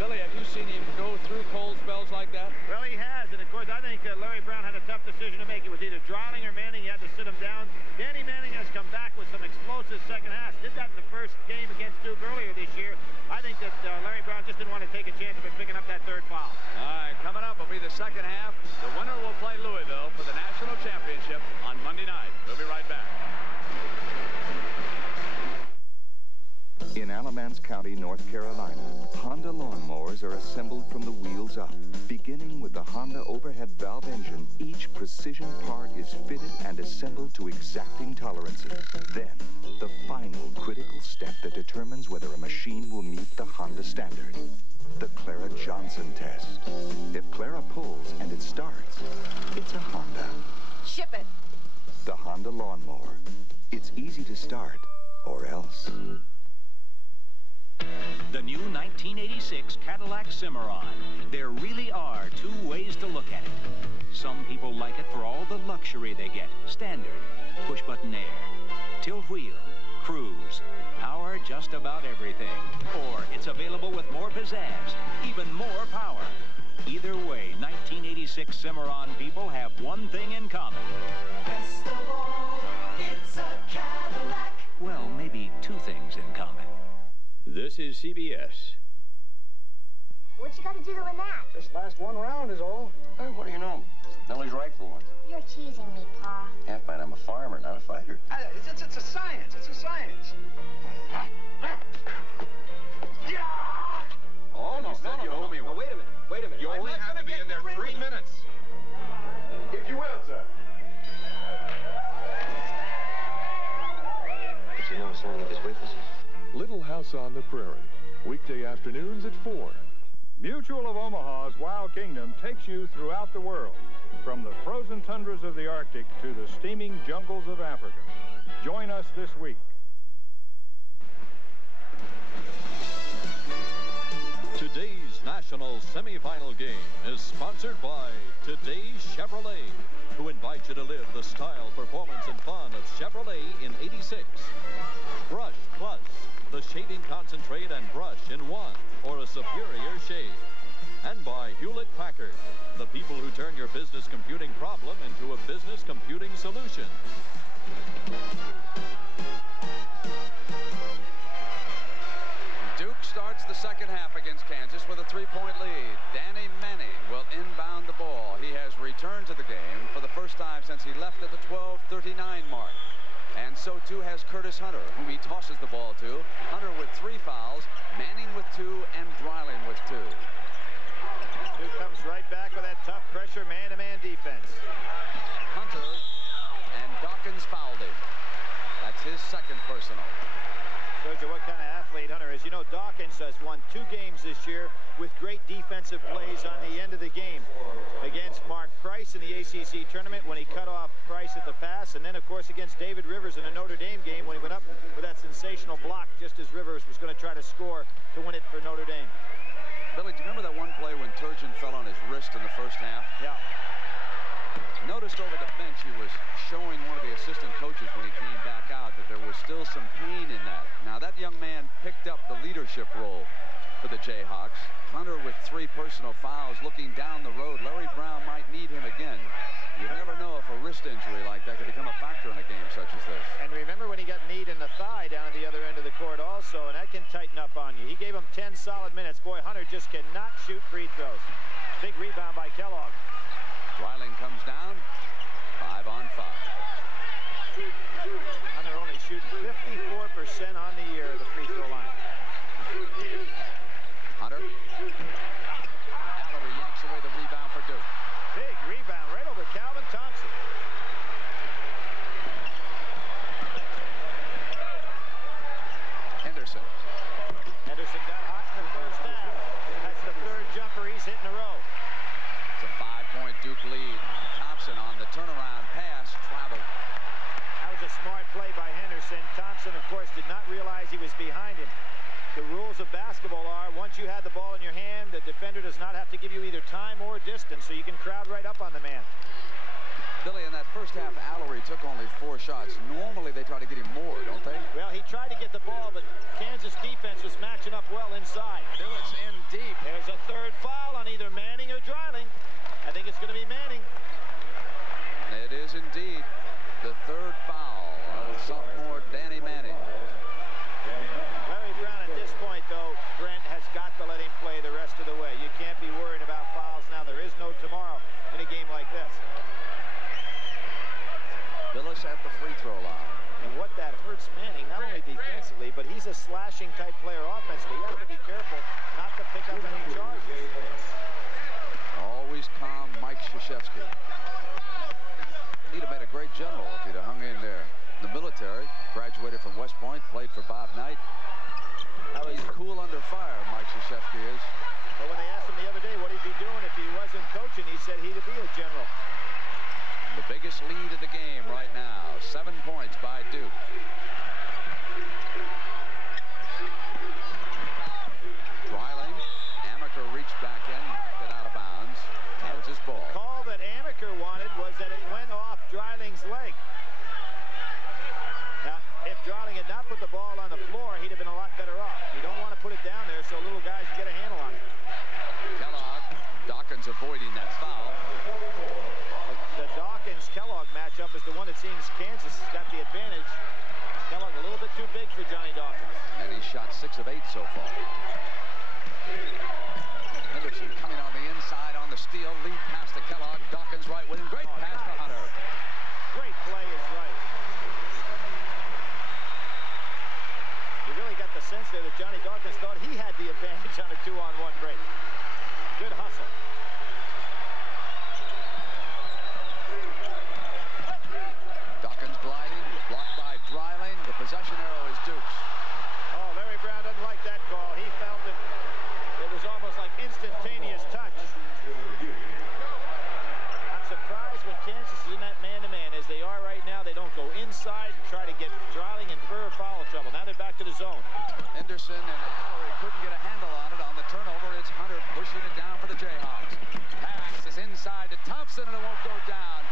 Billy, have you seen him go through cold spells like that? Well, he has, and of course, I think Larry Brown had a tough decision to make. It was either Dreiling or Manning. He had to sit him down. Danny Manning has come back with some explosive second halves. Did that in the first game against Duke earlier this year. I think that Larry Brown just didn't want to take a chance of him picking up that 3rd foul. All right, coming up will be the second half. The winner will play Louisville for the national championship on Monday night. We'll be right back. In Alamance County, North Carolina, Honda lawnmowers are assembled from the wheels up. Beginning with the Honda overhead valve engine, each precision part is fitted and assembled to exacting tolerances. Then, the final critical step that determines whether a machine will meet the Honda standard. The Clara Johnson test. If Clara pulls and it starts, it's a Honda. Ship it. The Honda lawnmower. It's easy to start, or else. The new 1986 Cadillac Cimarron. There really are 2 ways to look at it. Some people like it for all the luxury they get. Standard, push-button air, tilt wheel, cruise, power just about everything. Or it's available with more pizzazz, even more power. Either way, 1986 Cimarron people have one thing in common. Best of all, it's a Cadillac. Well, maybe 2 things in common. This is CBS. What you got to do to win that? Just last 1 round is all. Hey, what do you know? Nobody's right for once. You're teasing me, Pa. Half bite, I'm a farmer, not a fighter. It's a science. It's a science. Oh, no, you owe me one. Wait a minute. You only have to be in there 3 minutes. If you will, sir. Did you know something of his weaknesses? Little House on the Prairie, weekday afternoons at 4. Mutual of Omaha's Wild Kingdom takes you throughout the world, from the frozen tundras of the Arctic to the steaming jungles of Africa. Join us this week. Today's national semifinal game is sponsored by Today's Chevrolet, who invites you to live the style, performance, and fun of Chevrolet in '86. Brush Plus, the shaving concentrate and brush in one, or a superior shave. And by Hewlett-Packard, the people who turn your business computing problem into a business computing solution. Duke starts the second half against Kansas with a 3-point lead. Danny Manning will inbound the ball. He has returned to the game for the first time since he left at the 12:39 mark. And so, too, has Curtis Hunter, whom he tosses the ball to. Hunter with 3 fouls, Manning with 2, and Dreiling with 2. Duke comes right back with that tough pressure man-to-man defense. Hunter and Dawkins fouled him. That's his second personal. Shows you what kind of athlete Hunter is. You know, Dawkins has won 2 games this year with great defensive plays on the end of the game. Against Mark Price in the ACC tournament when he cut off Price at the pass, and then, of course, against David Rivers in a Notre Dame game when he went up with that sensational block just as Rivers was going to try to score to win it for Notre Dame. Billy, do you remember that one play when Turgeon fell on his wrist in the first half? Yeah. Noticed over the bench he was showing one of the assistant coaches when he came back out that there was still some pain in that. Now, that young man picked up the leadership role for the Jayhawks. Hunter with 3 personal fouls looking down the road. Larry Brown might need him again. You never know if a wrist injury like that could become a factor in a game such as this. And remember when he got kneed in the thigh down at the other end of the court also, and that can tighten up on you. He gave him 10 solid minutes. Boy, Hunter just cannot shoot free throws. Big rebound by Kellogg. Dreiling comes down, 5 on 5. Hunter only shoots 54% on the year at the free throw line. Hunter. Mallory yanks away the rebound for Duke. Big rebound right over Calvin Thompson. Henderson. Henderson got hot in the first half. That's the 3rd jumper he's hit in a row. It's a 5-point Duke lead. Thompson on the turnaround pass, traveled. That was a smart play by Henderson. Thompson, of course, did not realize he was behind him. The rules of basketball are, once you have the ball in your hand, the defender does not have to give you either time or distance, so you can crowd right up on the man. Billy, in that first half, Allery took only 4 shots. Normally, they try to get him more, don't they? Well, he tried to get the ball, but Kansas defense was matching up well inside. Billups in deep. There's a third foul on either Manning or Dreiling. I think it's going to be Manning. It is indeed the third foul of sophomore Danny Manning. Larry Brown at this point, though, Brent has got to let him play the rest of the way. You can't be worried about fouls now. There is no tomorrow in a game like this. Billis at the free throw line. And what that hurts Manning, not only defensively, but he's a slashing type player offensively. You have to be careful not to pick up any charges. Always calm Mike Krzyzewski. He'd have made a great general if he'd have hung in there. The military, graduated from West Point, played for Bob Knight. He's cool under fire, Mike Krzyzewski is. But when they asked him the other day what he'd be doing if he wasn't coaching, he said he'd be a general. The biggest lead of the game right now, 7 points by Duke. Dreiling, Amaker reached back in, knocked it out of bounds. Kansas ball. The call that Amaker wanted was that it went off Dreiling's leg. Now, if Dreiling had not put the ball on the floor, he'd have been a lot better off. You don't want to put it down there so little guys can get a handle on it. Kellogg, Dawkins avoiding that foul. The Dawkins-Kellogg matchup is the one that seems Kansas has got the advantage. Kellogg a little bit too big for Johnny Dawkins. And he shot 6 of 8 so far. Henderson coming on the inside on the steal. Lead pass to Kellogg. Dawkins right with him. Great pass to Hunter. Great play is right. You really got the sense there that Johnny Dawkins thought he had the advantage on a 2-on-1 break. Good hustle. Dawkins gliding, blocked by Dreiling. The possession arrow is Duke's. Oh, Larry Brown doesn't like that call. He felt it. It was almost like instantaneous touch. I'm surprised when Kansas is in that man-to-man as they are right now. They don't go inside and try to get Dreiling in further foul trouble. Now they're back to the zone. Henderson and Allery couldn't get a handle on it. On the turnover, it's Hunter pushing it down for the Jayhawks. Pass is inside to Thompson, and it won't go down.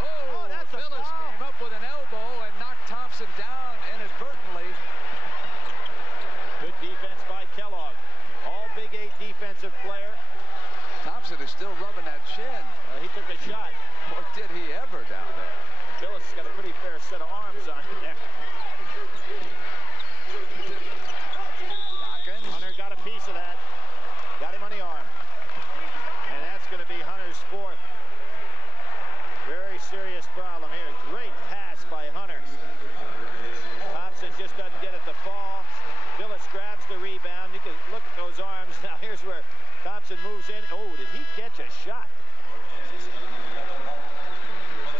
Oh, that's Billis came up with an elbow and knocked Thompson down inadvertently. Good defense by Kellogg. All Big 8 defensive player. Thompson is still rubbing that chin. He took a shot. Or did he ever down there? Billis has got a pretty fair set of arms on him there. Dawkins. Hunter got a piece of that. Got him on the arm. And that's going to be Hunter's 4th. Very serious problem here. Great pass by Hunter. Thompson just doesn't get it to fall. Billis grabs the rebound. You can look at those arms. Now here's where Thompson moves in. Oh, did he catch a shot?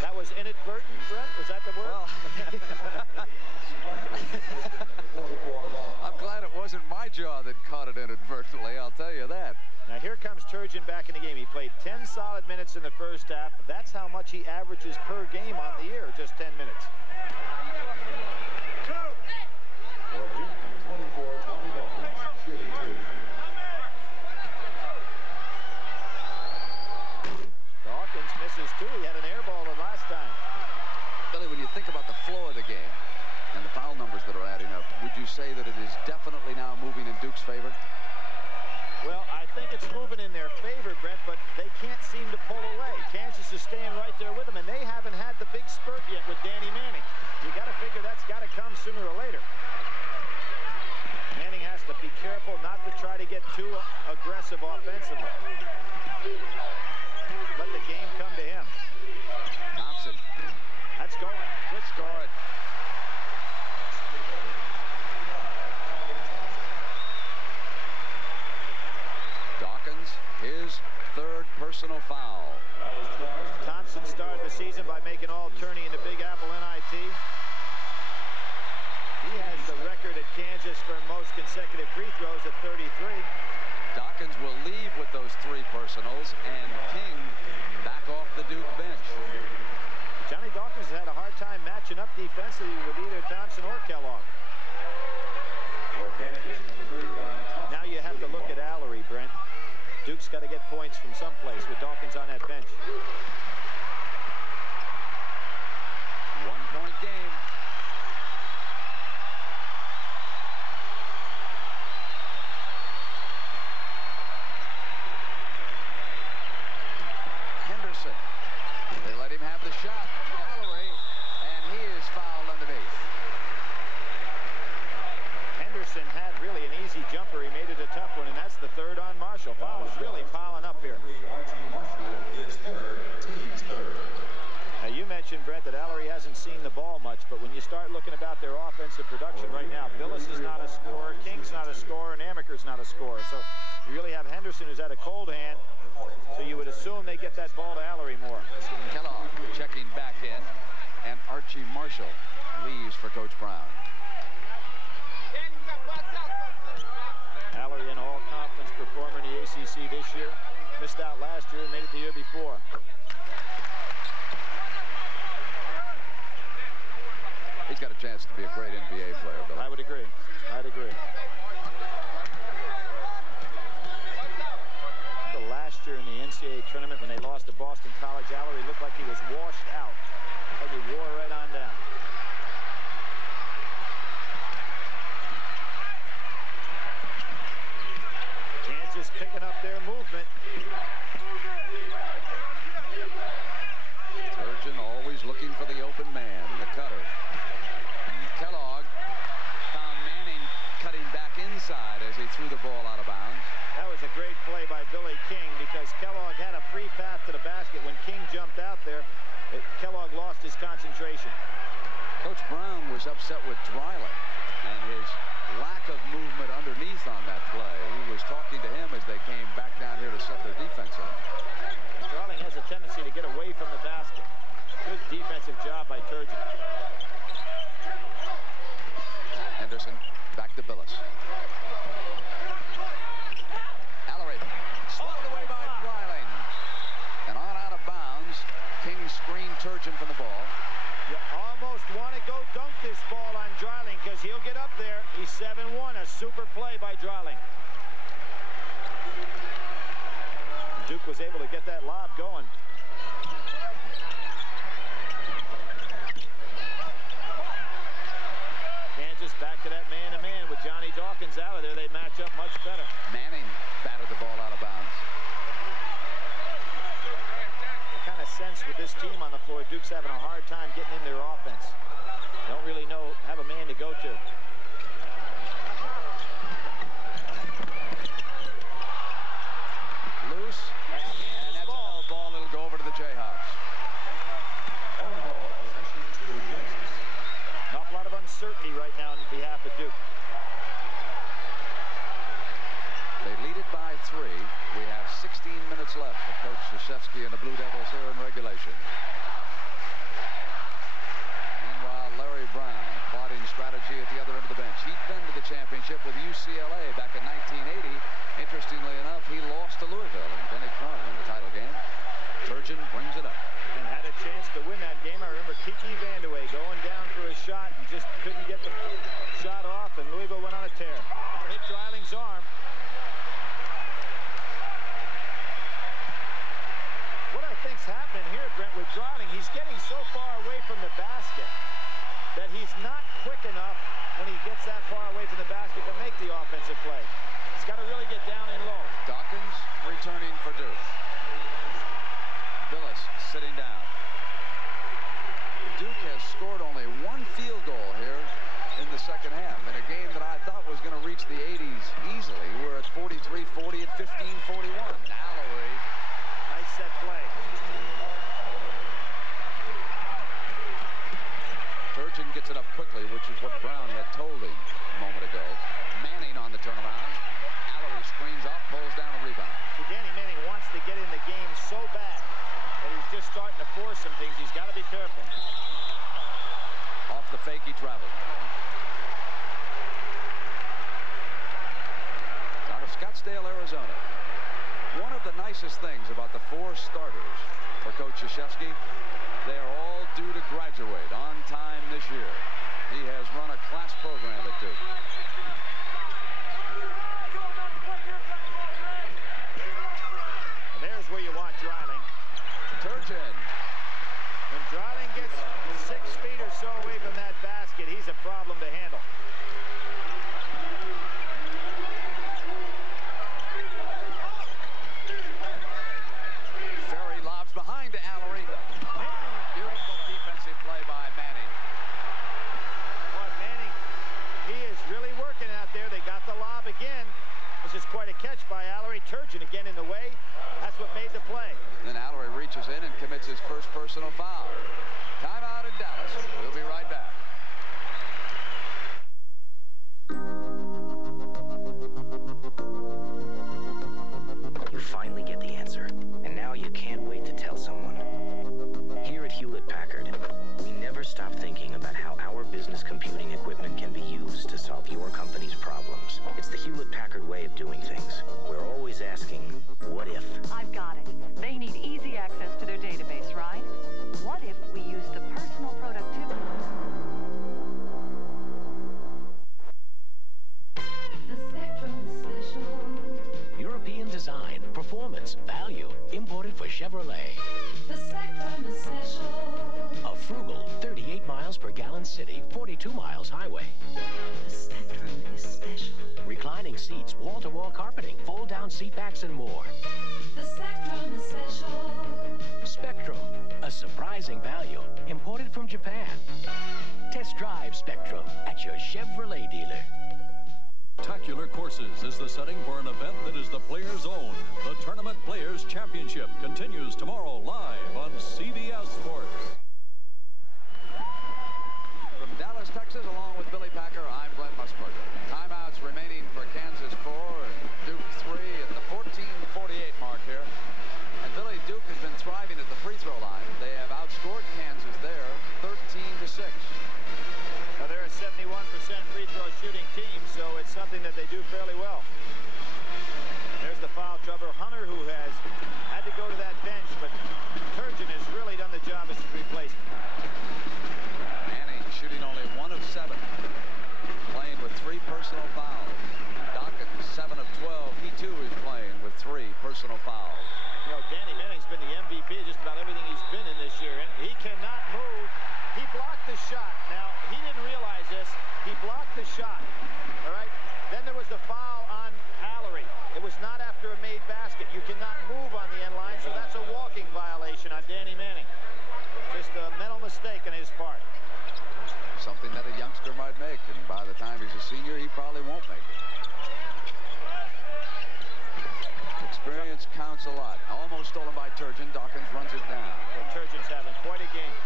That was inadvertent, Brent? Was that the word? Well, I'm glad it wasn't my jaw that caught it inadvertently, I'll tell you that. Now here comes Turgeon back in the game. He played 10 solid minutes in the first half. That's how much he averages per game on the year, just 10 minutes. Dawkins misses too. He had an air ball the last time. Billy, when you think about the flow of the game and the foul numbers that are adding up, would you say that it is definitely now moving in Duke's favor? Well, I think it's moving in their favor, Brent, but they can't seem to pull away. Kansas is staying right there with them, and they haven't had the big spurt yet with Danny Manning. You got to figure that's got to come sooner or later. Manning has to be careful not to try to get too aggressive offensively. Let the game come to him. Thompson. That's going. Good score. Dawkins, his 3rd personal foul. Thompson started the season by making all tourney in the Big Apple NIT. He has the record at Kansas for most consecutive free throws at 33. Dawkins will leave with those 3 personals, and King back off the Duke bench. Johnny Dawkins has had a hard time matching up defensively with either Thompson or Kellogg. Now you have to look at Allery, Brent. Duke's got to get points from someplace with Dawkins on that bench. Three-point game. Henderson. They let him have the shot. Gallery, and he is fouled underneath. Henderson had really an easy jumper. He made it a tough one, and that's the third on Marshall. Fouls really piling up here. Now, you mentioned, Brent, that Allery hasn't seen the ball much, but when you start looking about their offensive production right now, Billis is not a scorer, King's not a scorer, and Amaker's not a scorer. So you really have Henderson, who's had a cold hand, so you would assume they get that ball to Allery more. Kellogg checking back in, and Archie Marshall leaves for Coach Brown. Allery, an all-conference performer in the ACC this year. Missed out last year and made it the year before. He's got a chance to be a great NBA player, Bill. I would agree. I'd agree. The last year in the NCAA tournament when they lost to Boston College, Allery looked like he was washed out. Like he wore right on down. Kansas picking up their movement. Turgeon always looking for the open man, the cutter. Kellogg found Manning cutting back inside as he threw the ball out of bounds. That was a great play by Billy King because Kellogg had a free path to the basket. When King jumped out there, Kellogg lost his concentration. Coach Brown was upset with Dreiling and his lack of movement underneath on that play. He was talking to him as they came back down here to set their defense up. Dreiling has a tendency to get away from the basket. Good defensive job by Turgeon. Henderson back to Billis. Allery swatted away by Dreiling. And on out of bounds, King screened Turgeon from the ball. You almost want to go dunk this ball on Dreiling because he'll get up there. He's 7-1, a super play by Dreiling. Duke was able to get that lob going. Kansas back to that man-to-man with Johnny Dawkins out of there. They match up much better. Manning batted the ball out of bounds. The kind of sense with this team on the floor, Duke's having a hard time getting in their offense. Don't really know, have a man to go to. Loose, and that's a no ball. It'll go over to the Jayhawks. An awful lot of uncertainty right now on behalf of Duke. They lead it by 3. We have 16 minutes left for Coach Krzyzewski and the Blue Devils here in regulation. Meanwhile, Larry Brown plotting strategy at the other end of the bench. He'd been to the championship with UCLA back in 1980. Interestingly enough, he lost to Louisville and Denny Crum in the title game. Turgeon brings it up. And had a chance to win that game. I remember Kiki Vandeweghe going down for a shot and just couldn't get the shot off, and Louisville went on a tear. Hit Dreiling's arm. What I think's happening here, Brent, with Dreiling, he's getting so far away from the basket that he's not quick enough when he gets that far away from the basket to make the offensive play. He's got to really get down and low. Dawkins returning for Duke. Billis sitting down. Duke has scored only 1 field goal here in the second half in a game that I thought was going to reach the 80s easily. We're at 43-40 at 15-41. Allery. Nice set play. Turgeon gets it up quickly, which is what Brown had told him a moment ago. Manning on the turnaround. Allery screens up, pulls down a rebound. So Danny Manning wants to get in the game so bad that he's just starting to force some things. He's got to be careful. Off the fake, he traveled. Out of Scottsdale, Arizona. One of the nicest things about the 4 starters for Coach Krzyzewski, they are all due to graduate on time this year. He has run a class program at Duke. And there's where you want Dreiling. Turgeon. When Dreiling gets 6 feet or so away from that basket, he's a problem to handle. Ferry lobs behind to Allery. Beautiful defensive play by Manning. Boy, Manning, he is really working out there. They got the lob again. This is quite a catch by Allery. Turgeon again in the way. That's what made the play. Then Allery reaches in and commits his first personal foul. Timeout in Dallas. We'll be right back. You finally get the answer, and now you can't wait to tell someone. Here at Hewlett-Packard, we never stop thinking about how our business computing equipment can be used to solve your company's problems. It's the Hewlett-Packard way of doing things. We're always asking, what if? I've got it. They need easy access to their database, right? What if we use the personal productivity? The Spectrum is special. European design, performance, value, imported for Chevrolet. The Spectrum is special. A frugal 38 miles per gallon city, 42 miles highway. The Spectrum is special. Reclining seats, wall-to-wall carpeting, fold-down seat backs, and more. The Spectrum is special. Spectrum, a surprising value, imported from Japan. Test drive Spectrum at your Chevrolet dealer. Spectacular Courses is the setting for an event that is the players' own. The Tournament Players Championship continues tomorrow live on CBS Sports. From Dallas, Texas, along with Billy Packer, I'm Glenn Musburger. Timeouts remaining for Kansas 4 and Duke 3 at the 14:48 mark here. And Billy, Duke has been thriving at the free throw line. They have outscored Kansas there 13-6. Now, they're a 71% free throw shooting team, so it's something that they do fairly well. There's the foul trouble. Hunter, who has had to go to that bench, but Turgeon has really done the job as his replacement. Manning shooting only 1 of 7. Playing with 3 personal fouls. Dawkins 7 of 12. He too is playing with 3 personal fouls. You know, Danny Manning's been the MVP of just about everything he's been in this year. And he cannot move. He blocked the shot. Now, he didn't realize this. He blocked the shot. All right? Then there was the foul on Allery. It was not after a made basket. You cannot move on the end line, so that's a walking violation on Danny Manning. Just a mental mistake on his part. Something that a youngster might make, and by the time he's a senior, he probably won't make it. Experience counts a lot. Almost stolen by Turgeon. Dawkins runs it down. Well, Turgeon's having quite a game.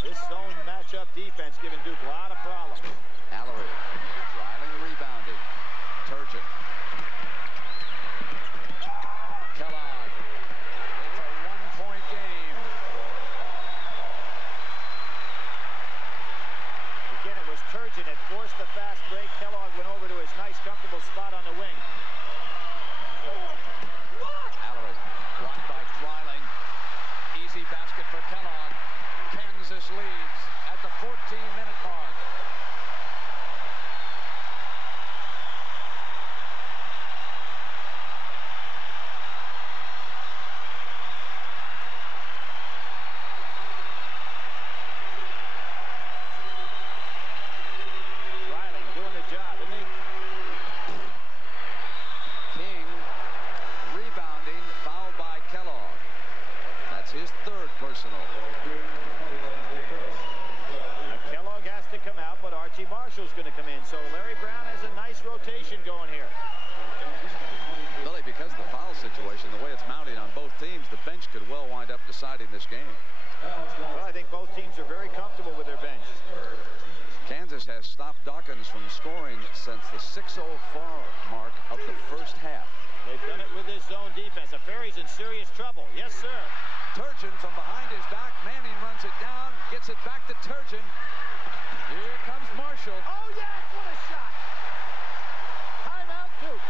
This zone matchup defense giving Duke a lot of problems. Allery. Dreiling rebounding. Turgeon. Kellogg. It's a 1-point game. Again, it was Turgeon that forced the fast break. Kellogg went over to his nice, comfortable spot on the wing. Allery. Blocked by Dreiling. Easy basket for Kellogg. Kansas leads at the 14-minute mark. Dreiling doing the job, isn't he? King rebounding, fouled by Kellogg. That's his 3rd personal. Now, Kellogg has to come out, but Archie Marshall's going to come in. So Larry Brown has a nice rotation going here. Billy, because of the foul situation, the way it's mounting on both teams, the bench could well wind up deciding this game. Well, I think both teams are very comfortable with their bench. Kansas has stopped Dawkins from scoring since the 6:04 mark of the first half. They've done it with this zone defense. Ferry's in serious trouble. Yes, sir. Turgeon from behind his back. Manning runs it down, gets it back to Turgeon. Here comes Marshall. Oh, yes, what a shot. Timeout, Duke.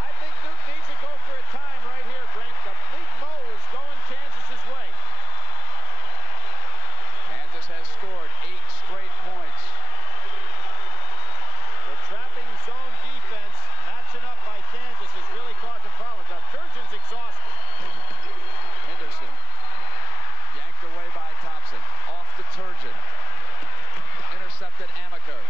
I think Duke needs to go for a time right here, Brink. Complete Mo is going Kansas's way. Kansas has scored 8 straight points. The trapping zone defense exhausted. Henderson yanked away by Thompson. Off to Turgeon. Intercepted Amaker.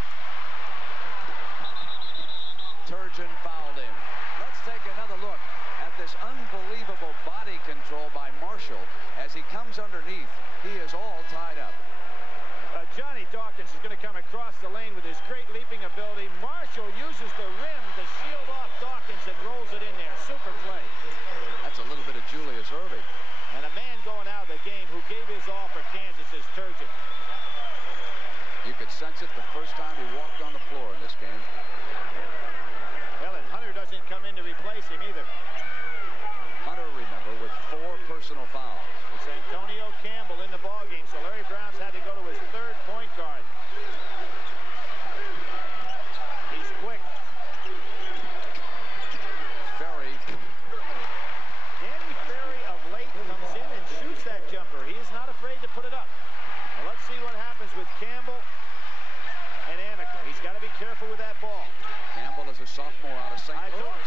Turgeon fouled him. Let's take another look at this unbelievable body control by Marshall. As he comes underneath, he is all tied up. Johnny Dawkins is going to come across the lane with his great leaping ability. Marshall uses the rim to shield off Dawkins and rolls it in there. Super play. That's a little bit of Julius Irving. And a man going out of the game who gave his all for Kansas is Turgeon. You could sense it the first time he walked on the floor in this game. Well, and Hunter doesn't come in to replace him either. Hunter, remember, with 4 personal fouls. It's Antonio Campbell in the ballgame, so Larry Brown's had to go to his 3rd point guard. He's quick. Ferry. Danny Ferry of late comes in and shoots that jumper. He is not afraid to put it up. Well, let's see what happens with Campbell and Amaker. He's got to be careful with that ball. Campbell is a sophomore out of St. Louis.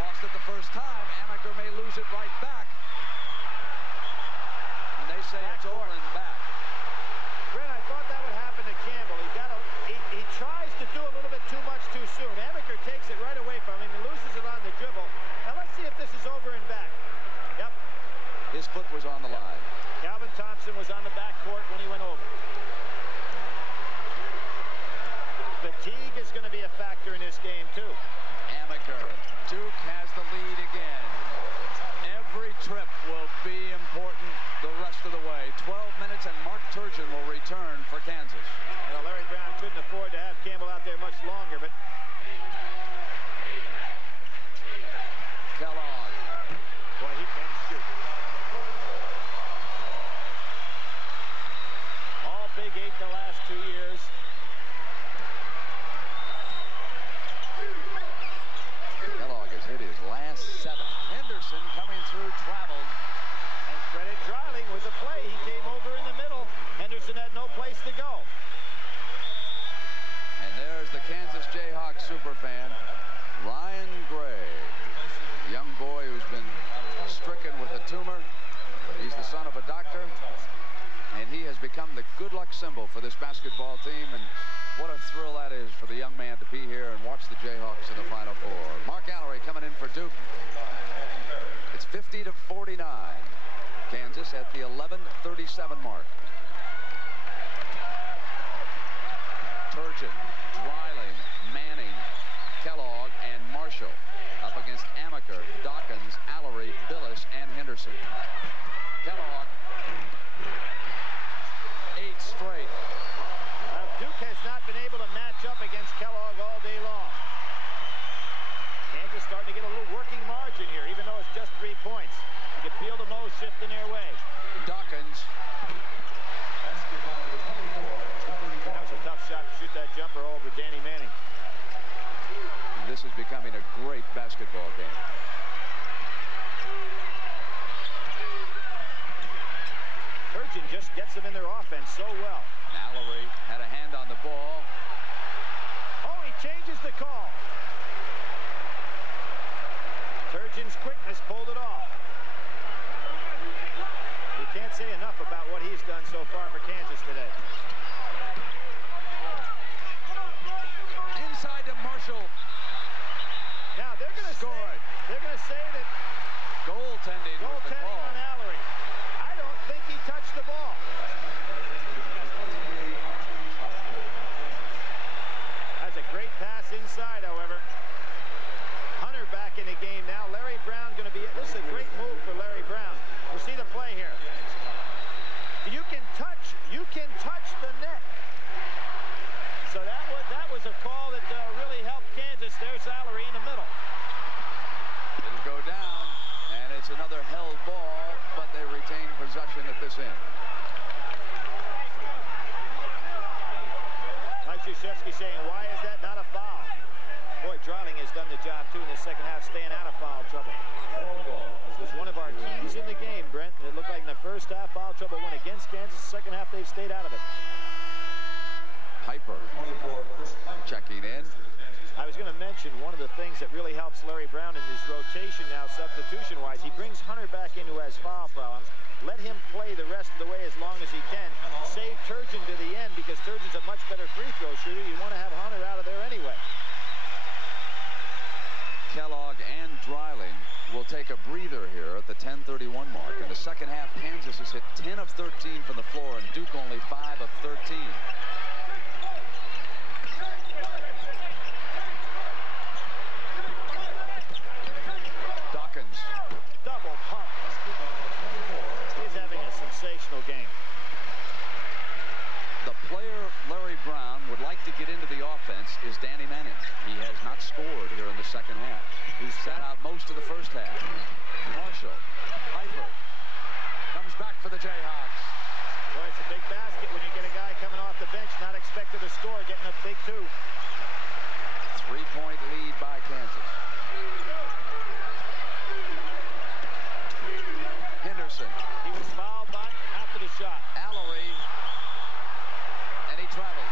Lost it the first time. Amaker may lose it right back. And they say it's over and back. Brent, I thought that would happen to Campbell. He tries to do a little bit too much too soon. Amaker takes it right away from him and loses it on the dribble. Now let's see if this is over and back. Yep. His foot was on the line. Calvin Thompson was on the backcourt when he went over. Fatigue is going to be a factor in this game, too. Amaker. Duke has the lead again. Every trip will be important the rest of the way. 12 minutes and Mark Turgeon will return for Kansas. Well, Larry Brown couldn't afford to have Campbell out there much longer, but... Kellogg. Boy, he can shoot. All Big 8 the last 2 years. Kellogg has hit his last 7. Henderson coming through, traveled. And credit Dreiling with the play. He came over in the middle. Henderson had no place to go. And there's the Kansas Jayhawks superfan, Ryan Gray. Young boy who's been stricken with a tumor. He's the son of a doctor. And he has become the good luck symbol for this basketball team. And what a thrill that is for the young man to be here and watch the Jayhawks in the Final Four. Mark Allery coming in for Duke. It's 50-49. Kansas at the 11:37 mark. Turgeon, Dreiling, Manning, Kellogg, and Marshall up against Amaker, Dawkins, Allery, Billis, and Henderson. Kellogg, 8 straight. Duke has not been able to match up against Kellogg all day long. Kansas starting to get a little working margin here, even though it's just 3 points. You can feel the nose shifting their way. Dawkins. That was a tough shot to shoot that jumper over Danny Manning. This is becoming a great basketball game. Turgeon just gets them in their offense so well. Allery had a hand on the ball. Oh, he changes the call. Turgeon's quickness pulled it off. You can't say enough about what he's done so far for Kansas today. Inside to Marshall. Now they're going to say that goaltending on Allery. I don't think he touched the ball. That's a great pass inside, however. Hunter back in the game now. Larry Brown going to be... This is a great move for Larry Brown. We'll see the play here. You can touch the net. So that was a call that really helped Kansas. There's Allery in the middle. It'll go down, and it's another held ball, but they retain possession at this end. Mike Krzyzewski saying, why is that not a foul? Boy, Dreiling has done the job, too, in the second half, staying out of foul trouble. This was one of our keys in the game, Brent. It looked like in the first half, foul trouble went against Kansas. The second half, they've stayed out of it. Piper checking in. I was going to mention one of the things that really helps Larry Brown in his rotation now, substitution-wise, he brings Hunter back in who has foul problems. Let him play the rest of the way as long as he can. Save Turgeon to the end because Turgeon's a much better free throw shooter. You want to have Hunter out of there anyway. Kellogg and Dreiling will take a breather here at the 10:31 mark. In the second half, Kansas has hit 10 of 13 from the floor, and Duke only 5 of 13. Dawkins. Double pump. He's having a sensational game. The player Larry Brown would like to get into the offense is Danny Manning. He has not scored here in the second half. He's sat out most of the first half. Marshall, Piper, comes back for the Jayhawks. Boy, it's a big basket when you get a guy coming off the bench, not expected to score, getting a big two. 3-point lead by Kansas. Henderson. He was fouled by after the shot. Allery. And he traveled.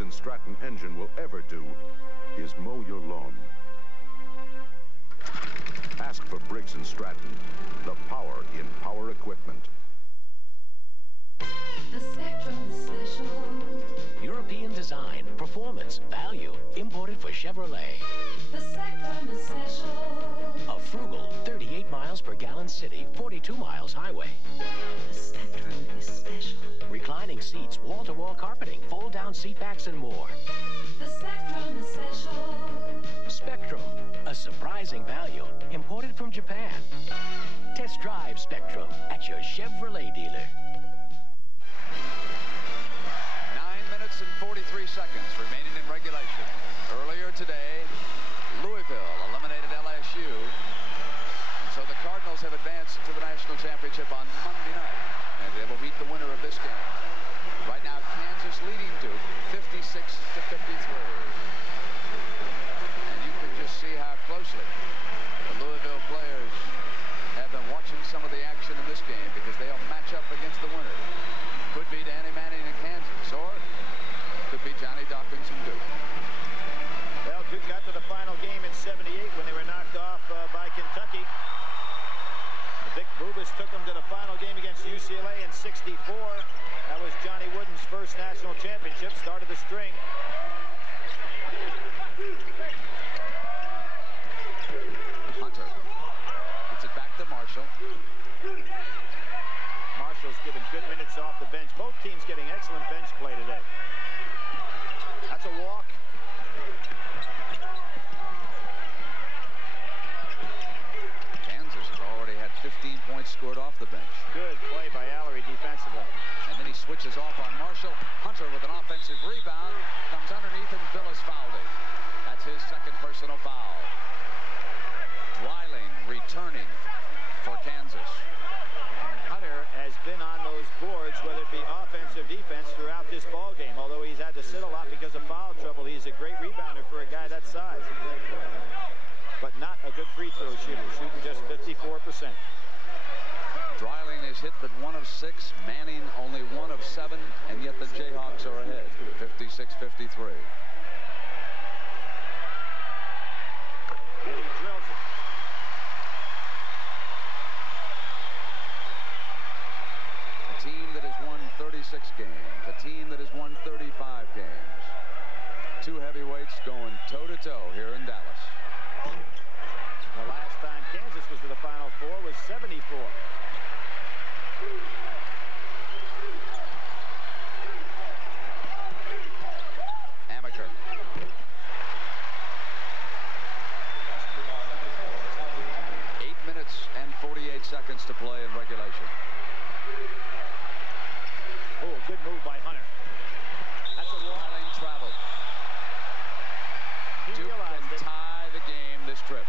And Stratton engine will ever do is mow your lawn. Ask for Briggs & Stratton, the power in power equipment. The Spectrum is special. European design, performance, value, imported for Chevrolet. The Spectrum is special. A frugal 38 miles per gallon city, 42 miles highway. The Spectrum is special. Reclining seats, wall-to-wall carpeting, fold-down seat backs, and more. The Spectrum is special. Spectrum, a surprising value, imported from Japan. Test drive Spectrum at your Chevrolet dealer. 9 minutes and 43 seconds remaining in regulation. Earlier today, Louisville eliminated LSU. And so the Cardinals have advanced to the national championship on Monday night. And they will meet the winner of this game. Right now, Kansas leading Duke 56-53. And you can just see how closely the Louisville players have been watching some of the action in this game because they'll match up against the winner. Could be Danny Manning in Kansas, or could be Johnny Dawkins in Duke. Well, Duke got to the final game in '78 when they were knocked off by Kentucky. Vic Bubas took them to the final game against UCLA in '64. That was Johnny Wooden's first national championship, started the string. Hunter gets it back to Marshall. Marshall's given good minutes off the bench. Both teams getting excellent bench play today. That's a walk. Kansas has already had 15 points scored off the bench. Good play by Allery defensively. And then he switches off on Marshall. Hunter with an offensive rebound. Comes underneath and Phyllis fouled him. That's his second personal foul. Dreiling returning for Kansas. And Hunter has been on those boards, whether it be offense or defense, throughout this ball game. Although he's had to sit a lot because of foul trouble, he's a great rebounder for a guy that size. But not a good free throw shooter, shooting just 54%. Dreiling is hit but 1 of 6. Manning only 1 of 7, and yet the Jayhawks are ahead, 56-53. And he drills it. A team that has won 36 games, a team that has won 35 games. Two heavyweights going toe-to-toe here in Dallas. The last time Kansas was to the Final Four was '74. Amaker. minutes to play in regulation. Oh, good move by Hunter. That's a Dreiling travel. Duke can tie the game this trip.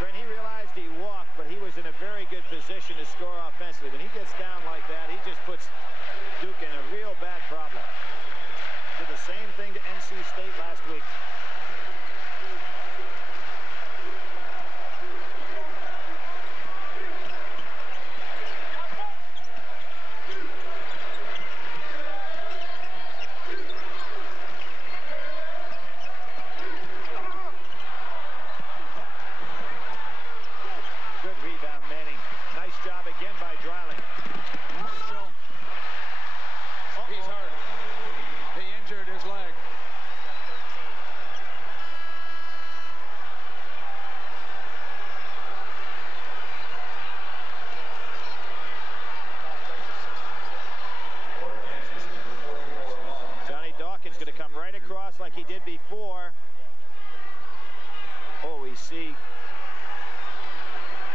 Brent, he realized he walked, but he was in a very good position to score offensively. When he gets down like that, he just puts Duke in a real bad problem. Did the same thing to NC State last week. Good rebound, Manning. Nice job again by Dreiling. Marshall. He's hurt. He injured his leg. Johnny Dawkins going to come right across like he did before. Oh, we see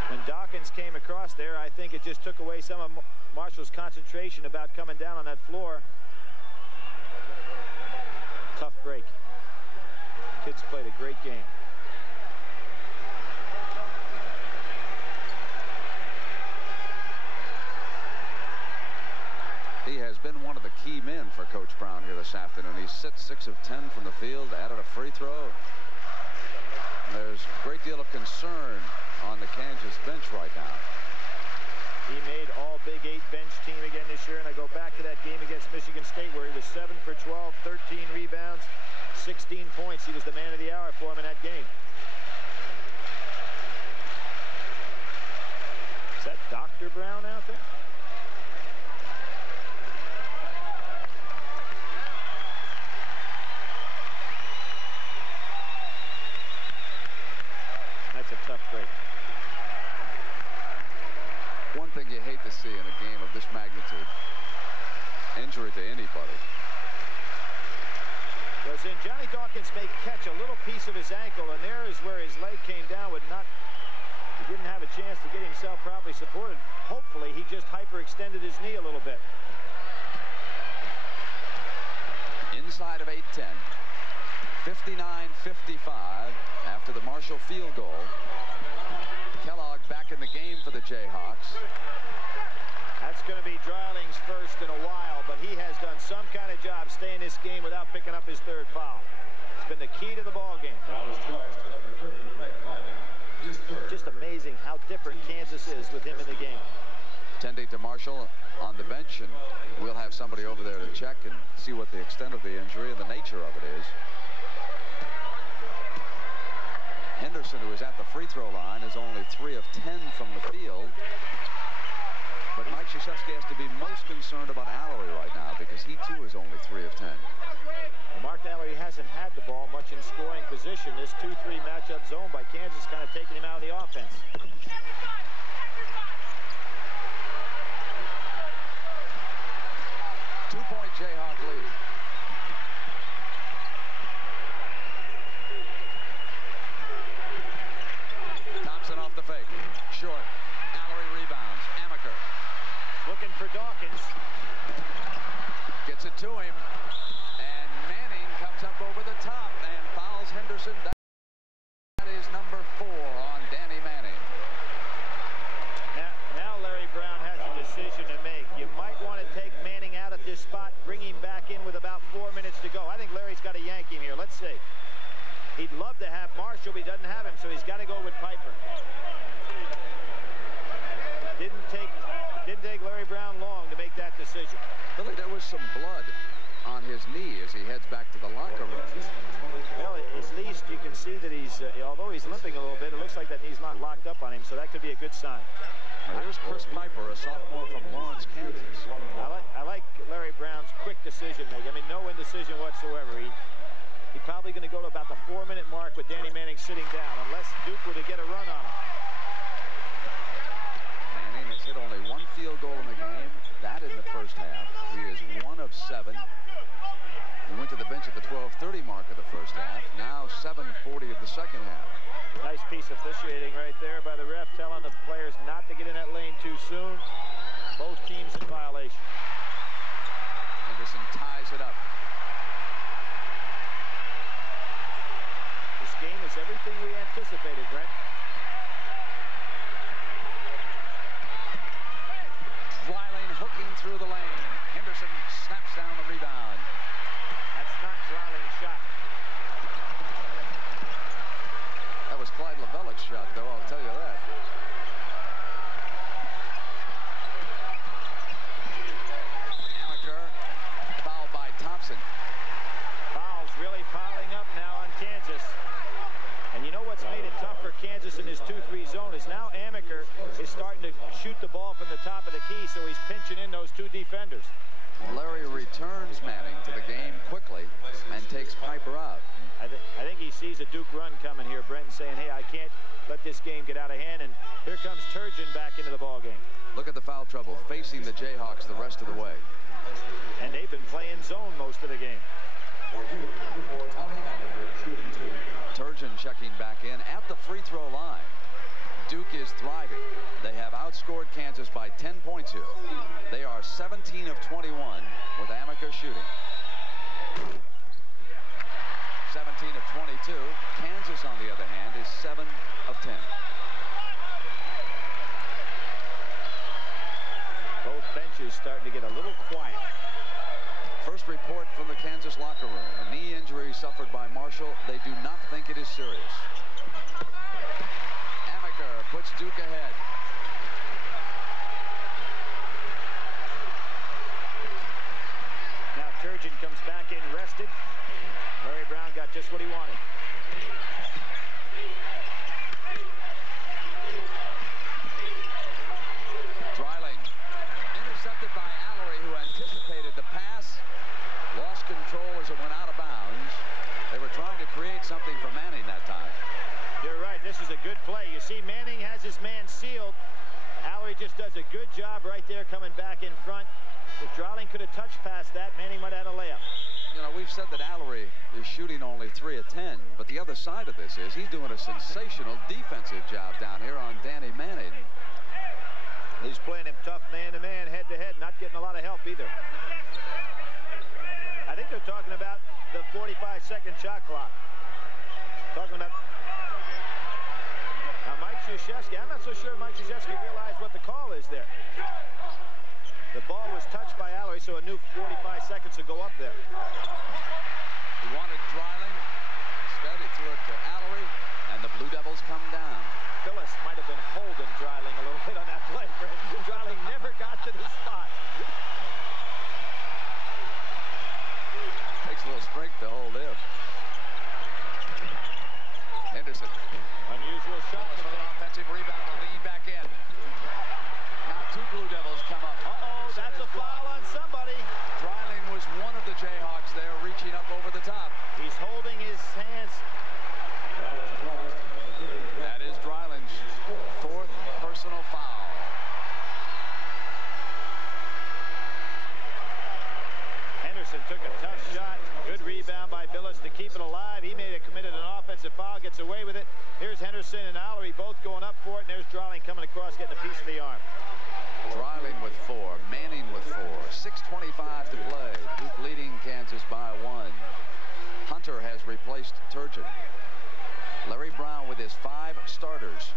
when Dawkins came across there, I think it just took away some of Marshall's concentration about coming down on that floor. Tough break. Kids played a great game. He has been one of the key men for Coach Brown here this afternoon. He's 6 of 10 from the field, added a free throw. There's a great deal of concern on the Kansas bench right now. He made all Big 8 bench team again this year, and I go back to that game against Michigan State where he was 7 for 12, 13 rebounds, 16 points. He was the man of the hour for him in that game. Is that Dr. Brown out there? That's a tough break. One thing you hate to see in a game of this magnitude, injury to anybody. Was in Johnny Dawkins may catch a little piece of his ankle, and there is where his leg came down. He didn't have a chance to get himself properly supported. Hopefully, he just hyperextended his knee a little bit. Inside of 8-10. 59-55 after the Marshall field goal. Kellogg back in the game for the Jayhawks. That's going to be Dreiling's first in a while, but he has done some kind of job staying this game without picking up his third foul. It's been the key to the ball game. Just amazing how different Kansas is with him in the game. Tending to Marshall on the bench, and we'll have somebody over there to check and see what the extent of the injury and the nature of it is. Henderson, who is at the free throw line, is only 3 of 10 from the field. But Mike Krzyzewski has to be most concerned about Allery right now because he, too, is only 3 of 10. Well, Mark Allery hasn't had the ball much in scoring position. This 2-3 matchup zone by Kansas kind of taking him out of the offense. Two-point Jayhawk lead. Thompson off the fake. Short. Allery rebounds. Amaker. Looking for Dawkins. Gets it to him. And Manning comes up over the top and fouls Henderson. That is number 4 on Danny Manning. Now Larry Brown has a decision to make. You might want to take Manning out at this spot, bring him back in with about 4 minutes to go. I think Larry's got to yank him here. Let's see. He'd love to have Marshall, but he doesn't have him, so he's got to go with Piper. Didn't take Larry Brown long to make that decision. Billy, there was some blood on his knee as he heads back to the locker room. Well, at least you can see that he's, although he's limping a little bit, it looks like that knee's not locked up on him, so that could be a good sign. Now, here's Chris Piper, a sophomore from Lawrence, Kansas. I like Larry Brown's quick decision making. I mean, no indecision whatsoever. He's probably going to go to about the 4-minute mark with Danny Manning sitting down, unless Duke were to get a run on him. Manning has hit only 1 field goal in the game, that in the first half. He is 1 of 7. He went to the bench at the 12:30 mark of the first half. Now now 7:40 of the second half. Nice piece of officiating right there by the ref, telling the players not to get in that lane too soon. Both teams in violation. Henderson ties it up. This game is everything we anticipated, Brent. Dreiling hooking through the lane. Henderson snaps down the rebound. That's not Dreiling's shot. That was Clyde Lavelic's shot, though, I'll tell you that. Amaker fouled by Thompson. Fouls really piling up now on Kansas. And you know what's made it tough for Kansas in his 2-3 zone is now Amaker is starting to shoot the ball from the top of the key, so he's pinching in those two defenders. Larry returns Manning to the game quickly and takes Piper out. I think he sees a Duke run coming here, Brent, saying, hey, I can't let this game get out of hand. And here comes Turgeon back into the ball game. Look at the foul trouble facing the Jayhawks the rest of the way. And they've been playing zone most of the game. Turgeon checking back in at the free throw line. Duke is thriving. They have outscored Kansas by 10 points here. They are 17 of 21 with Amaker shooting. 17 of 22. Kansas, on the other hand, is 7 of 10. Both benches starting to get a little quiet. First report from the Kansas locker room. A knee injury suffered by Marshall. They do not think it is serious. Amaker puts Duke ahead. Now Turgeon comes back in rested. Larry Brown got just what he wanted. Dreiling intercepted by Allery, who anticipated the pass. Lost control as it went out of bounds. They were trying to create something for Manning that time. You're right. This is a good play. You see, Manning has his man sealed. Allery just does a good job right there coming back in front. If Dreiling could have touched past that, Manning might have had a layup. You know, we've said that Allery is shooting only 3 of 10, but the other side of this is he's doing a sensational defensive job down here on Danny Manning. He's playing him tough man-to-man, head-to-head, not getting a lot of help either. I think they're talking about the 45-second shot clock. Talking about Mike Krzyzewski. I'm not so sure Mike Krzyzewski realized what the call is there. The ball was touched by Allery, so a new 45 seconds to go up there. He wanted Dreiling. Instead, he threw it to Allery, and the Blue Devils come down. Phyllis might have been holding Dreiling a little bit on that play. Dreiling never got to the spot. Takes a little strength to hold him. Henderson. Unusual shot. For an offensive rebound to lead back in. Now 2 Blue Devils come up. That's a foul on somebody. Dreiling was one of the Jayhawks there, reaching up over the top. He's holding his hands. That is Dreiling's 4th personal foul. Henderson took a tough shot. Good rebound by Billis to keep it alive. He committed an offensive foul, gets away with it. Here's Henderson and Allery both going up for it, and there's Dreiling coming across, getting a piece of the arm. Dreiling with 4, Manning with 4, 6:25 to play. Duke leading Kansas by 1. Hunter has replaced Turgeon. Larry Brown with his 5 starters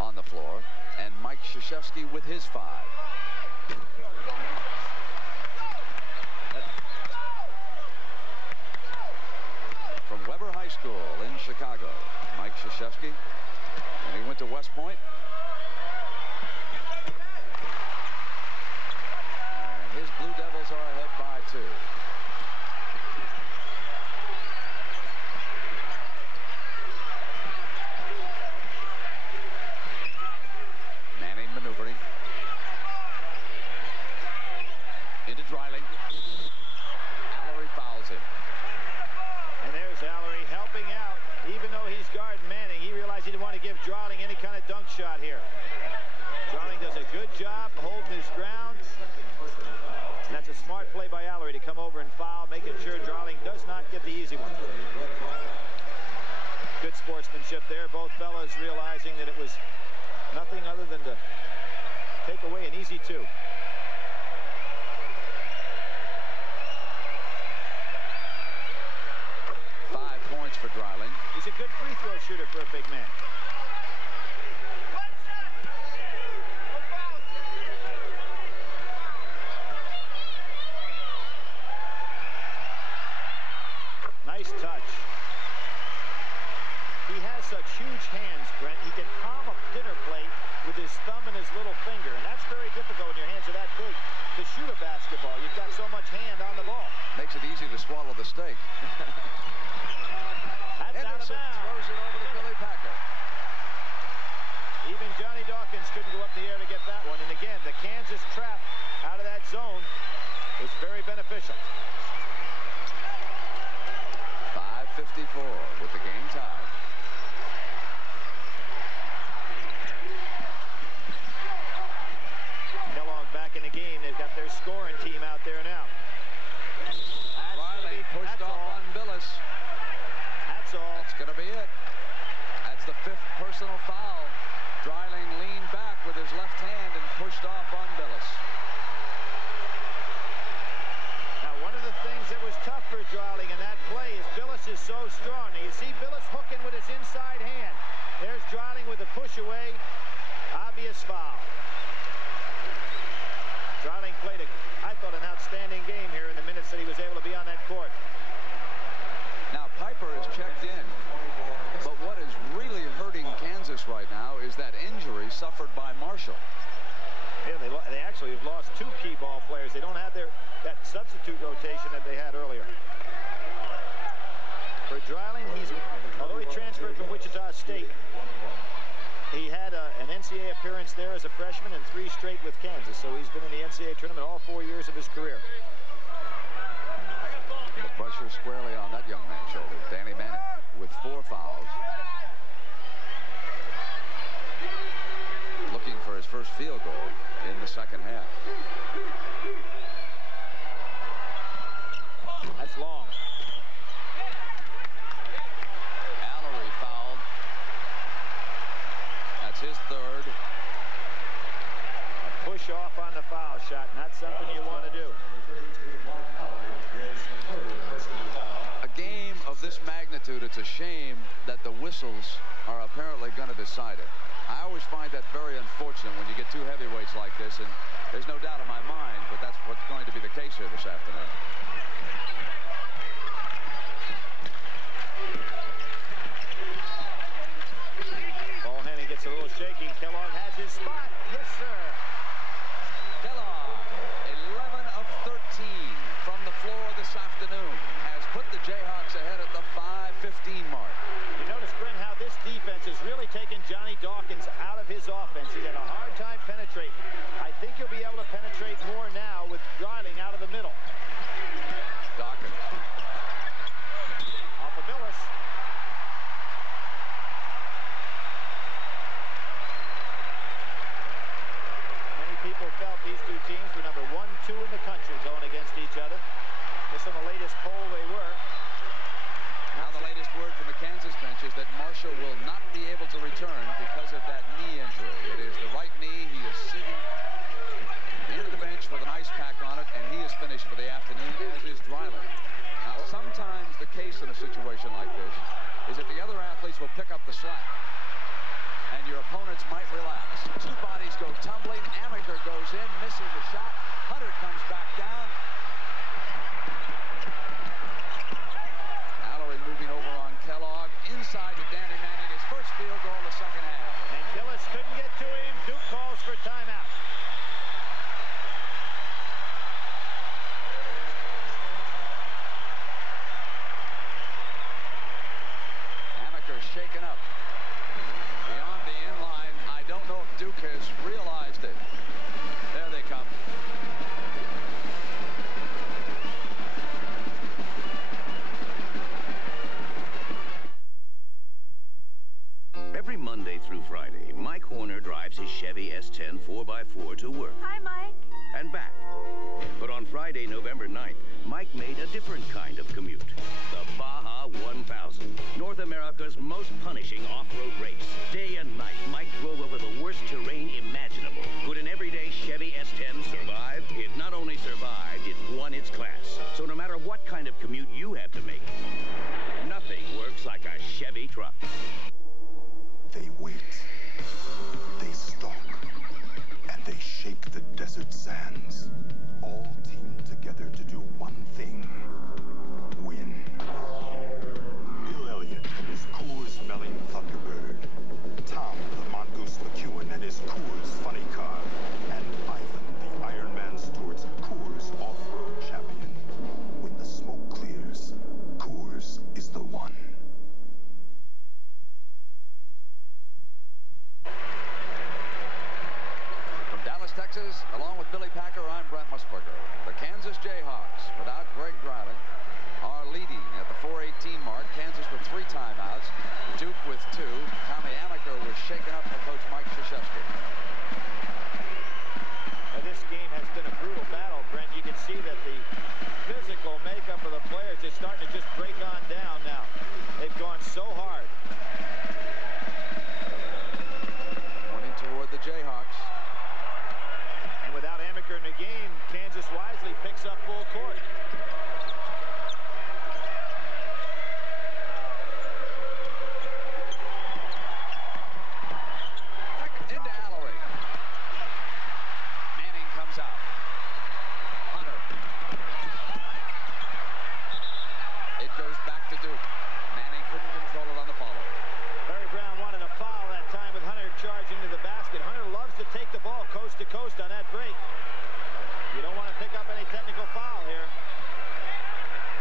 on the floor, and Mike Krzyzewski with his 5. From Weber High School in Chicago, Mike Krzyzewski, and he went to West Point. His Blue Devils are ahead by 2. Manning maneuvering. Into Dreiling. Allery fouls him. And there's Allery helping out. Even though he's guarding Manning, he realized he didn't want to give Dreiling any kind of dunk shot here. Dreiling does a good job holding his ground. And that's a smart play by Allery to come over and foul, making sure Dreiling does not get the easy one. Good sportsmanship there. Both fellas realizing that it was nothing other than to take away an easy 2. 5 points for Dreiling. He's a good free throw shooter for a big man. Nice touch. He has such huge hands, Brent. He can palm a dinner plate with his thumb and his little finger, and that's very difficult when your hands are that big to shoot a basketball. You've got so much hand on the ball. Makes it easy to swallow the steak. That's out of bounds. Throws it over to Billy Packer. Even Johnny Dawkins couldn't go up in the air to get that one. And again, the Kansas trap out of that zone was very beneficial. 5:54 with the game tied. Kellogg back in the game. They've got their scoring team out there now. Riley pushed off on Billis. That's all. That's going to be it. That's the 5th personal foul. Dreiling leaned back with his left hand and pushed off on Billis. Now, one of the things that was tough for Dreiling in that play is Billis is so strong. Now, you see Billis hooking with his inside hand. There's Dreiling with the push away. Obvious foul. Dreiling played, I thought, an outstanding game here in the minutes that he was able to be on that court. Now, Piper is checked in. But what is really hurting Kansas right now is that injury suffered by Marshall. Yeah, they actually have lost 2 key ball players. They don't have that substitute rotation that they had earlier. For Dreiling, although he transferred from Wichita State, he had an NCAA appearance there as a freshman and 3 straight with Kansas. So he's been in the NCAA tournament all 4 years of his career. The pressure squarely on that young man's shoulder. Danny Manning with 4 fouls. Looking for his first field goal in the second half. That's long. Allery fouled. That's his 3rd. A push off on the foul shot. Not something you want to do. A game of this magnitude, it's a shame that the whistles are apparently going to decide it. I always find that very unfortunate when you get 2 heavyweights like this, and there's no doubt in my mind, but that's what's going to be the case here this afternoon. Paul Henning gets a little shaky. Kellogg has his spot. Yes, sir. Kellogg, 11 of 13 from the floor this afternoon, has put the Jayhawks ahead at the 5:15 mark. You notice, Brent, how this defense has really taken Johnny Dawkins out of his offense. He had a hard time penetrating. I think he'll be able to penetrate more now with Dreiling out of the middle. Dawkins. Off of Billis. Many people felt these 2 teams were number 1, 2 in the country going against each other. Just on the latest poll they were. Now the latest word from the Kansas bench is that Marshall will not be able to return because of that knee injury. It is the right knee. He is sitting near the bench with an ice pack on it, and he is finished for the afternoon, as is Dreiling. Now, sometimes the case in a situation like this is that the other athletes will pick up the slack, and your opponents might relax. 2 bodies go tumbling. Amaker goes in, missing the shot. Hunter comes back down. Moving over on Kellogg, inside to Danny Manning, his first field goal in the second half. And Gillis couldn't get to him. Duke calls for timeout. Amaker shaken up. Beyond the end line, I don't know if Duke has realized it. There they come. Every Monday through Friday, Mike Horner drives his Chevy S10 4x4 to work. Hi, Mike. And back. But on Friday, November 9th, Mike made a different kind of commute. The Baja 1000, North America. America's most punishing off-road race. Day and night, Mike drove over the worst terrain imaginable. Could an everyday Chevy S10 survive? It not only survived, it won its class. So no matter what kind of commute you have to make, nothing works like a Chevy truck. They wait, they stalk, and they shake the desert sands. All teamed together to do one thing: win. Bill Elliott and his Coors-smelling Thunderbird. Tom the Mongoose McEwen and his Coors funny car. And Ivan the Ironman Stewart's Coors off-road champion. When the smoke clears, Coors is the one. From Dallas, Texas, along with Billy Packer, I'm Brent Musburger. The Kansas Jayhawks, without Greg Dreiling, are leading at the 4:18 mark. Kansas with 3 timeouts. Duke with 2. Tommy Amaker was shaken up by Coach Mike Krzyzewski. Now, this game has been a brutal battle, Brent. You can see that the physical makeup of the players is starting to just break on down now. They've gone so hard. Pointing toward the Jayhawks. And without Amaker in the game, Kansas wisely picks up full court. Into Allery. Manning comes out. Hunter. It goes back to Duke. Manning couldn't control it on the follow. Larry Brown wanted a foul that time with Hunter charging to the basket. Hunter loves to take the ball coast to coast on that break. You don't want to pick up any technical foul here.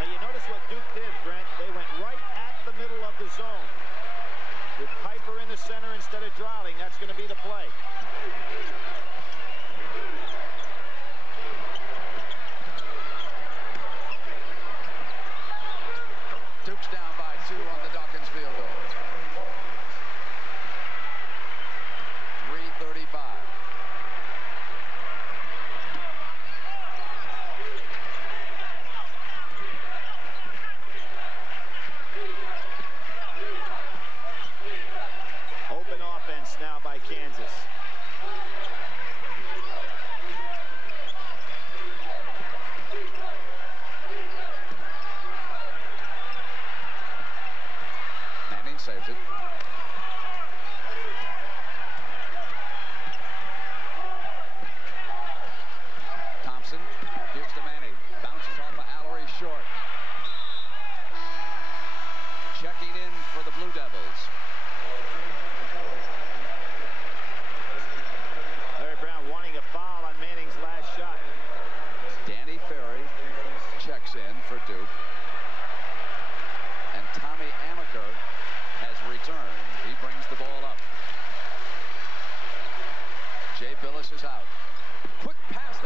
Now you notice what Duke did, Brent. They went right at the middle of the zone. With Piper in the center instead of Dreiling, that's going to be the play. Duke's down by 2 on the Dawkins field goal. 3:35. Open offense now by Kansas. Manning saves it. Thompson gives to Manning. Bounces off of Allery short. Checking in for the Blue Devils. Larry Brown wanting a foul on Manning's last shot. Danny Ferry checks in for Duke. And Tommy Amaker has returned. He brings the ball up. Jay Billis is out. Quick pass.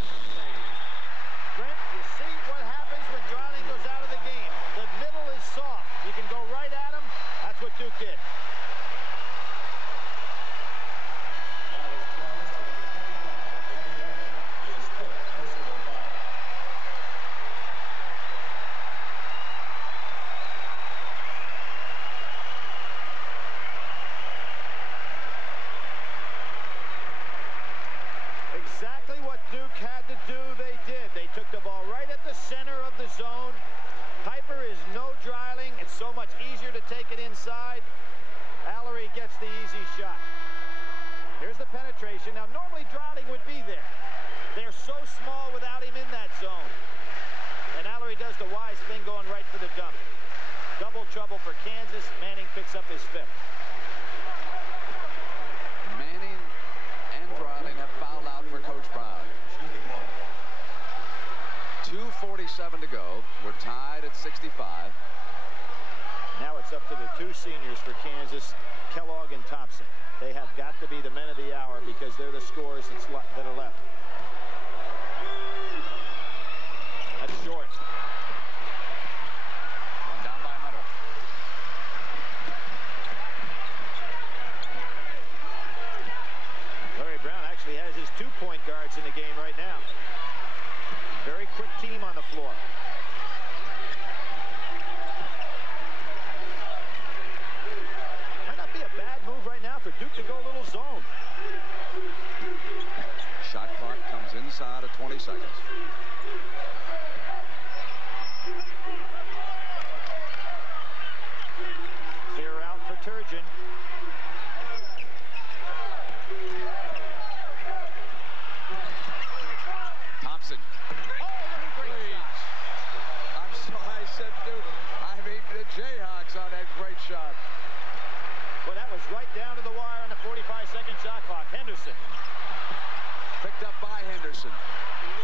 Brent, you see what happens when Dreiling goes out of the game. The middle is soft. You can go right at him. That's what Duke did. Exactly what Duke had to do, they did. They took the ball right at the center of the zone. Piper is no Dreiling. It's so much easier to take it inside. Allery gets the easy shot. Here's the penetration. Now, normally Dreiling would be there. They're so small without him in that zone. And Allery does the wise thing, going right for the dump. Double trouble for Kansas. Manning picks up his 5th. Manning and Dreiling have fouled out for Coach Brown. 2:47 to go. We're tied at 65. Now it's up to the 2 seniors for Kansas, Kellogg and Thompson. They have got to be the men of the hour because they're the scorers that are left. That's short. One down by Hunter. Larry Brown actually has his 2 point guards in the game right now. Very quick team on the floor. Duke to go a little zone. Shot clock comes inside of 20 seconds. Clear out for Turgeon. Thompson. Oh, what a great shot. I'm sorry I said Duke. I mean the Jayhawks on that great shot. Well, that was right down to the wire on the 45-second shot clock. Henderson. Picked up by Henderson.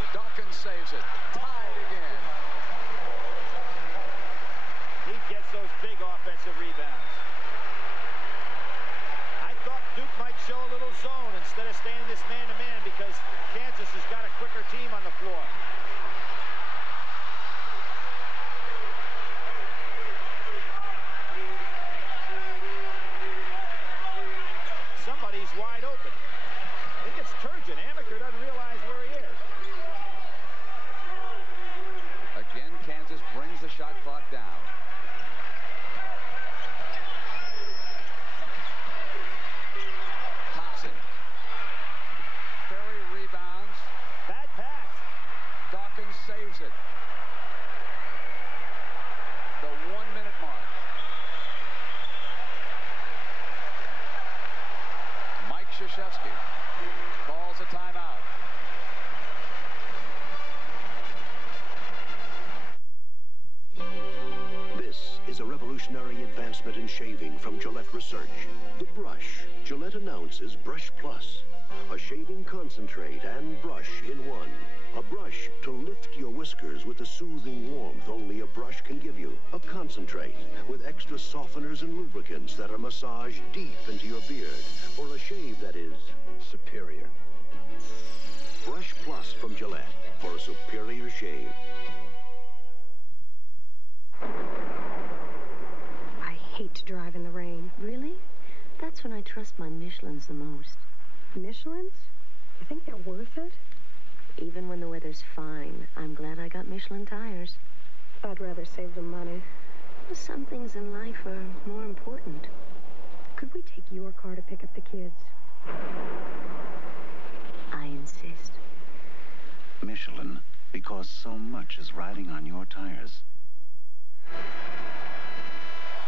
Dawkins saves it. Tied again. He gets those big offensive rebounds. I thought Duke might show a little zone instead of staying this man-to-man because Kansas has got a quicker team on the floor. Somebody's wide open. I think it's Turgeon. Amaker doesn't realize where he is. Again, Kansas brings the shot clock down. Thompson. Ferry rebounds. Bad pass. Dawkins saves it. The 1-minute mark. Mike Krzyzewski calls a timeout. This is a revolutionary advancement in shaving from Gillette Research. The brush. Gillette announces Brush Plus. A shaving concentrate and brush in one. A brush to lift your whiskers with the soothing warmth only a brush can give you. A concentrate with extra softeners and lubricants that are massaged deep into your beard for a shave that is superior. Brush Plus from Gillette for a superior shave. I hate to drive in the rain. Really? That's when I trust my Michelins the most. Michelins? You think they're worth it? Even when the weather's fine, I'm glad I got Michelin tires. I'd rather save the money. Some things in life are more important. Could we take your car to pick up the kids? I insist. Michelin, because so much is riding on your tires.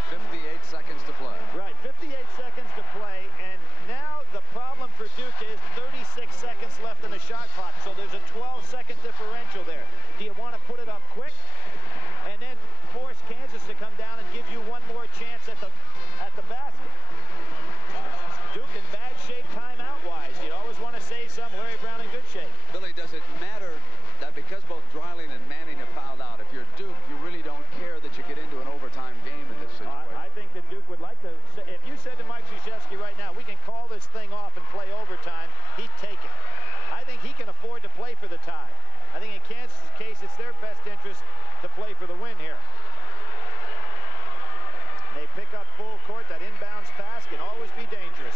58 seconds to play. Right, 58 seconds to play, and now the problem for Duke is 36 seconds left in the shot clock, so there's a 12-second differential there. Do you want to put it up quick and then force Kansas to come down and give you one more chance at the basket? Duke in bad shape timeout-wise. You always want to say some. Larry Brown in good shape. Billy, does it matter that because both Dreiling and Manning have fouled out, if you're Duke, you really don't care that you get into an overtime game in this situation? I think that Duke would like to. If you said to Mike Krzyzewski right now, we can call this thing off and play overtime, he'd take it. I think he can afford to play for the tie. I think in Kansas' case, it's their best interest to play for the win here. They pick up full court. That inbounds pass can always be dangerous.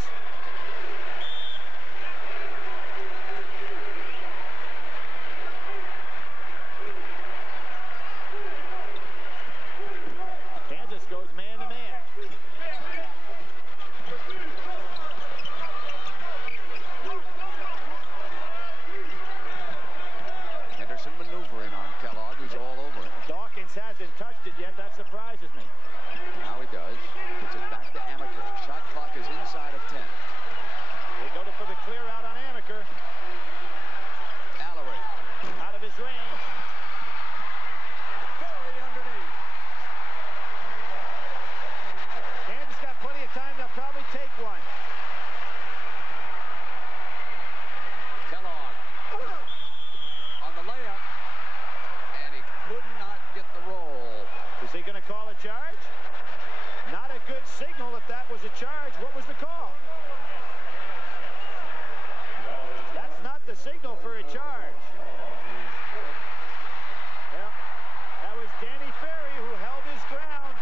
Kansas goes man-to-man. Henderson maneuvering on Kellogg, who's all over it. Dawkins hasn't touched it yet. That surprises me. Now he does. Puts it back to Amaker. Shot clock is inside of 10. They go for the clear out on Amaker. Allery. Out of his range. Ferry underneath. Kansas got plenty of time. They'll probably take one. Kellogg on the layup, and he could not get the roll. Is he going to call a charge? Not a good signal if that was a charge. What was the call? That's not the signal for a charge. Yeah, that was Danny Ferry who held his ground.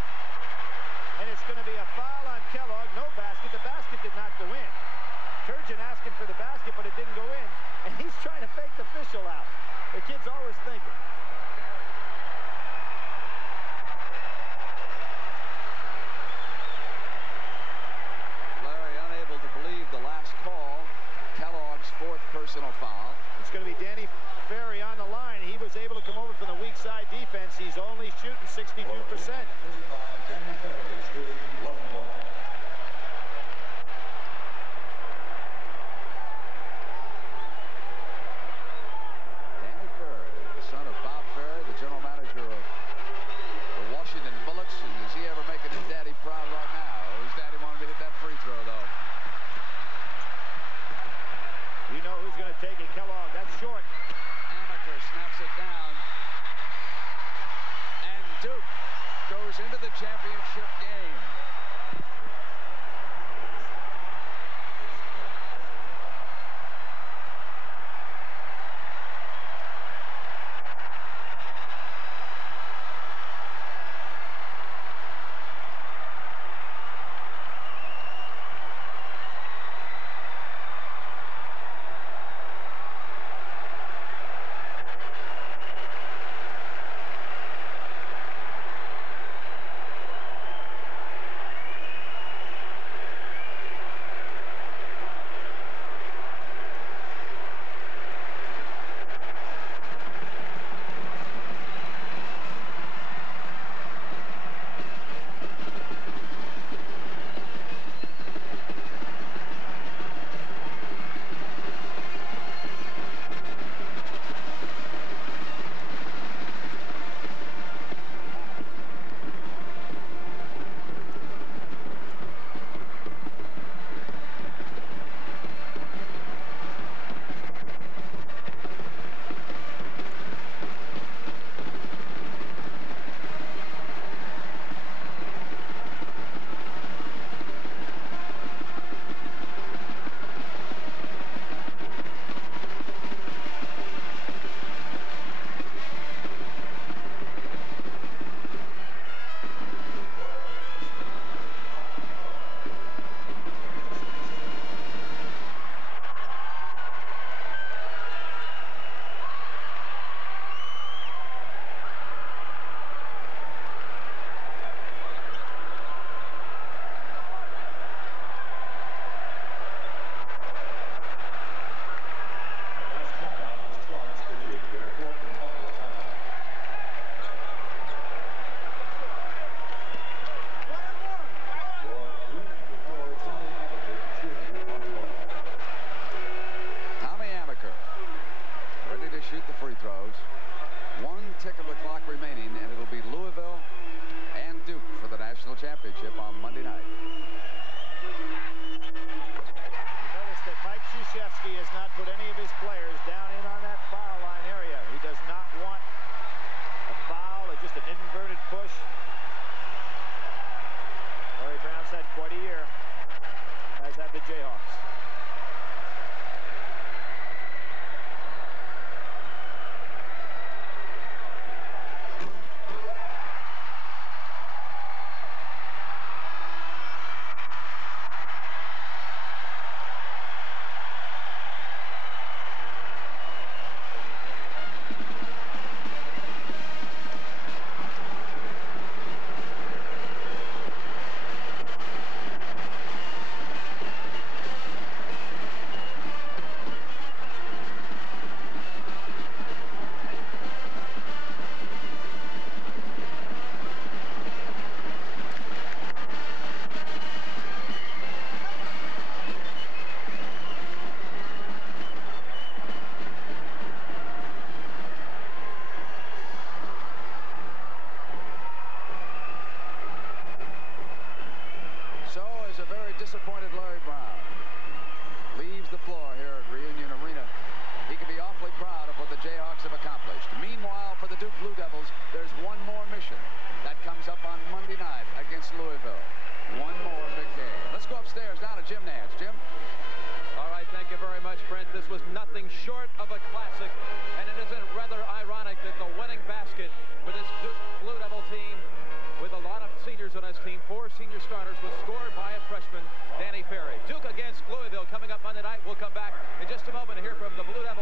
And it's going to be a foul on Kellogg. No basket. The basket did not go in. Turgeon asking for the basket, but it didn't go in. And he's trying to fake the official out. The kid's always thinking. Larry unable to believe defense, he's only shooting 62%. Danny Ferry, the son of Bob Ferry, the general manager of the Washington Bullets. And is he ever making his daddy proud right now? His daddy wanted to hit that free throw, though. You know who's going to take it. Kellogg, that's short. Amaker snaps it down. And Duke goes into the championship game. Shoot the free throws. 1 tick of the clock remaining, and it'll be Louisville and Duke for the national championship on Monday night. You notice that Mike Krzyzewski has not put any of his players down in on that foul line area. He does not want a foul or just an inverted push. Larry Brown's had quite a year, as have the Jayhawks. Disappointed Larry Brown leaves the floor here at Reunion Arena. He can be awfully proud of what the Jayhawks have accomplished. Meanwhile, for the Duke Blue Devils, there's one more mission. That comes up on Monday night against Louisville. One more big game. Let's go upstairs down to Jim Nance. Jim? All right, thank you very much, Brent. This was nothing short of a classic, and it isn't rather ironic that the winning basket for this Duke Blue Devil team, with a lot of seniors on his team, 4 senior starters, was scored by a freshman, Danny Ferry. Duke against Louisville coming up Monday night. We'll come back in just a moment to hear from the Blue Devil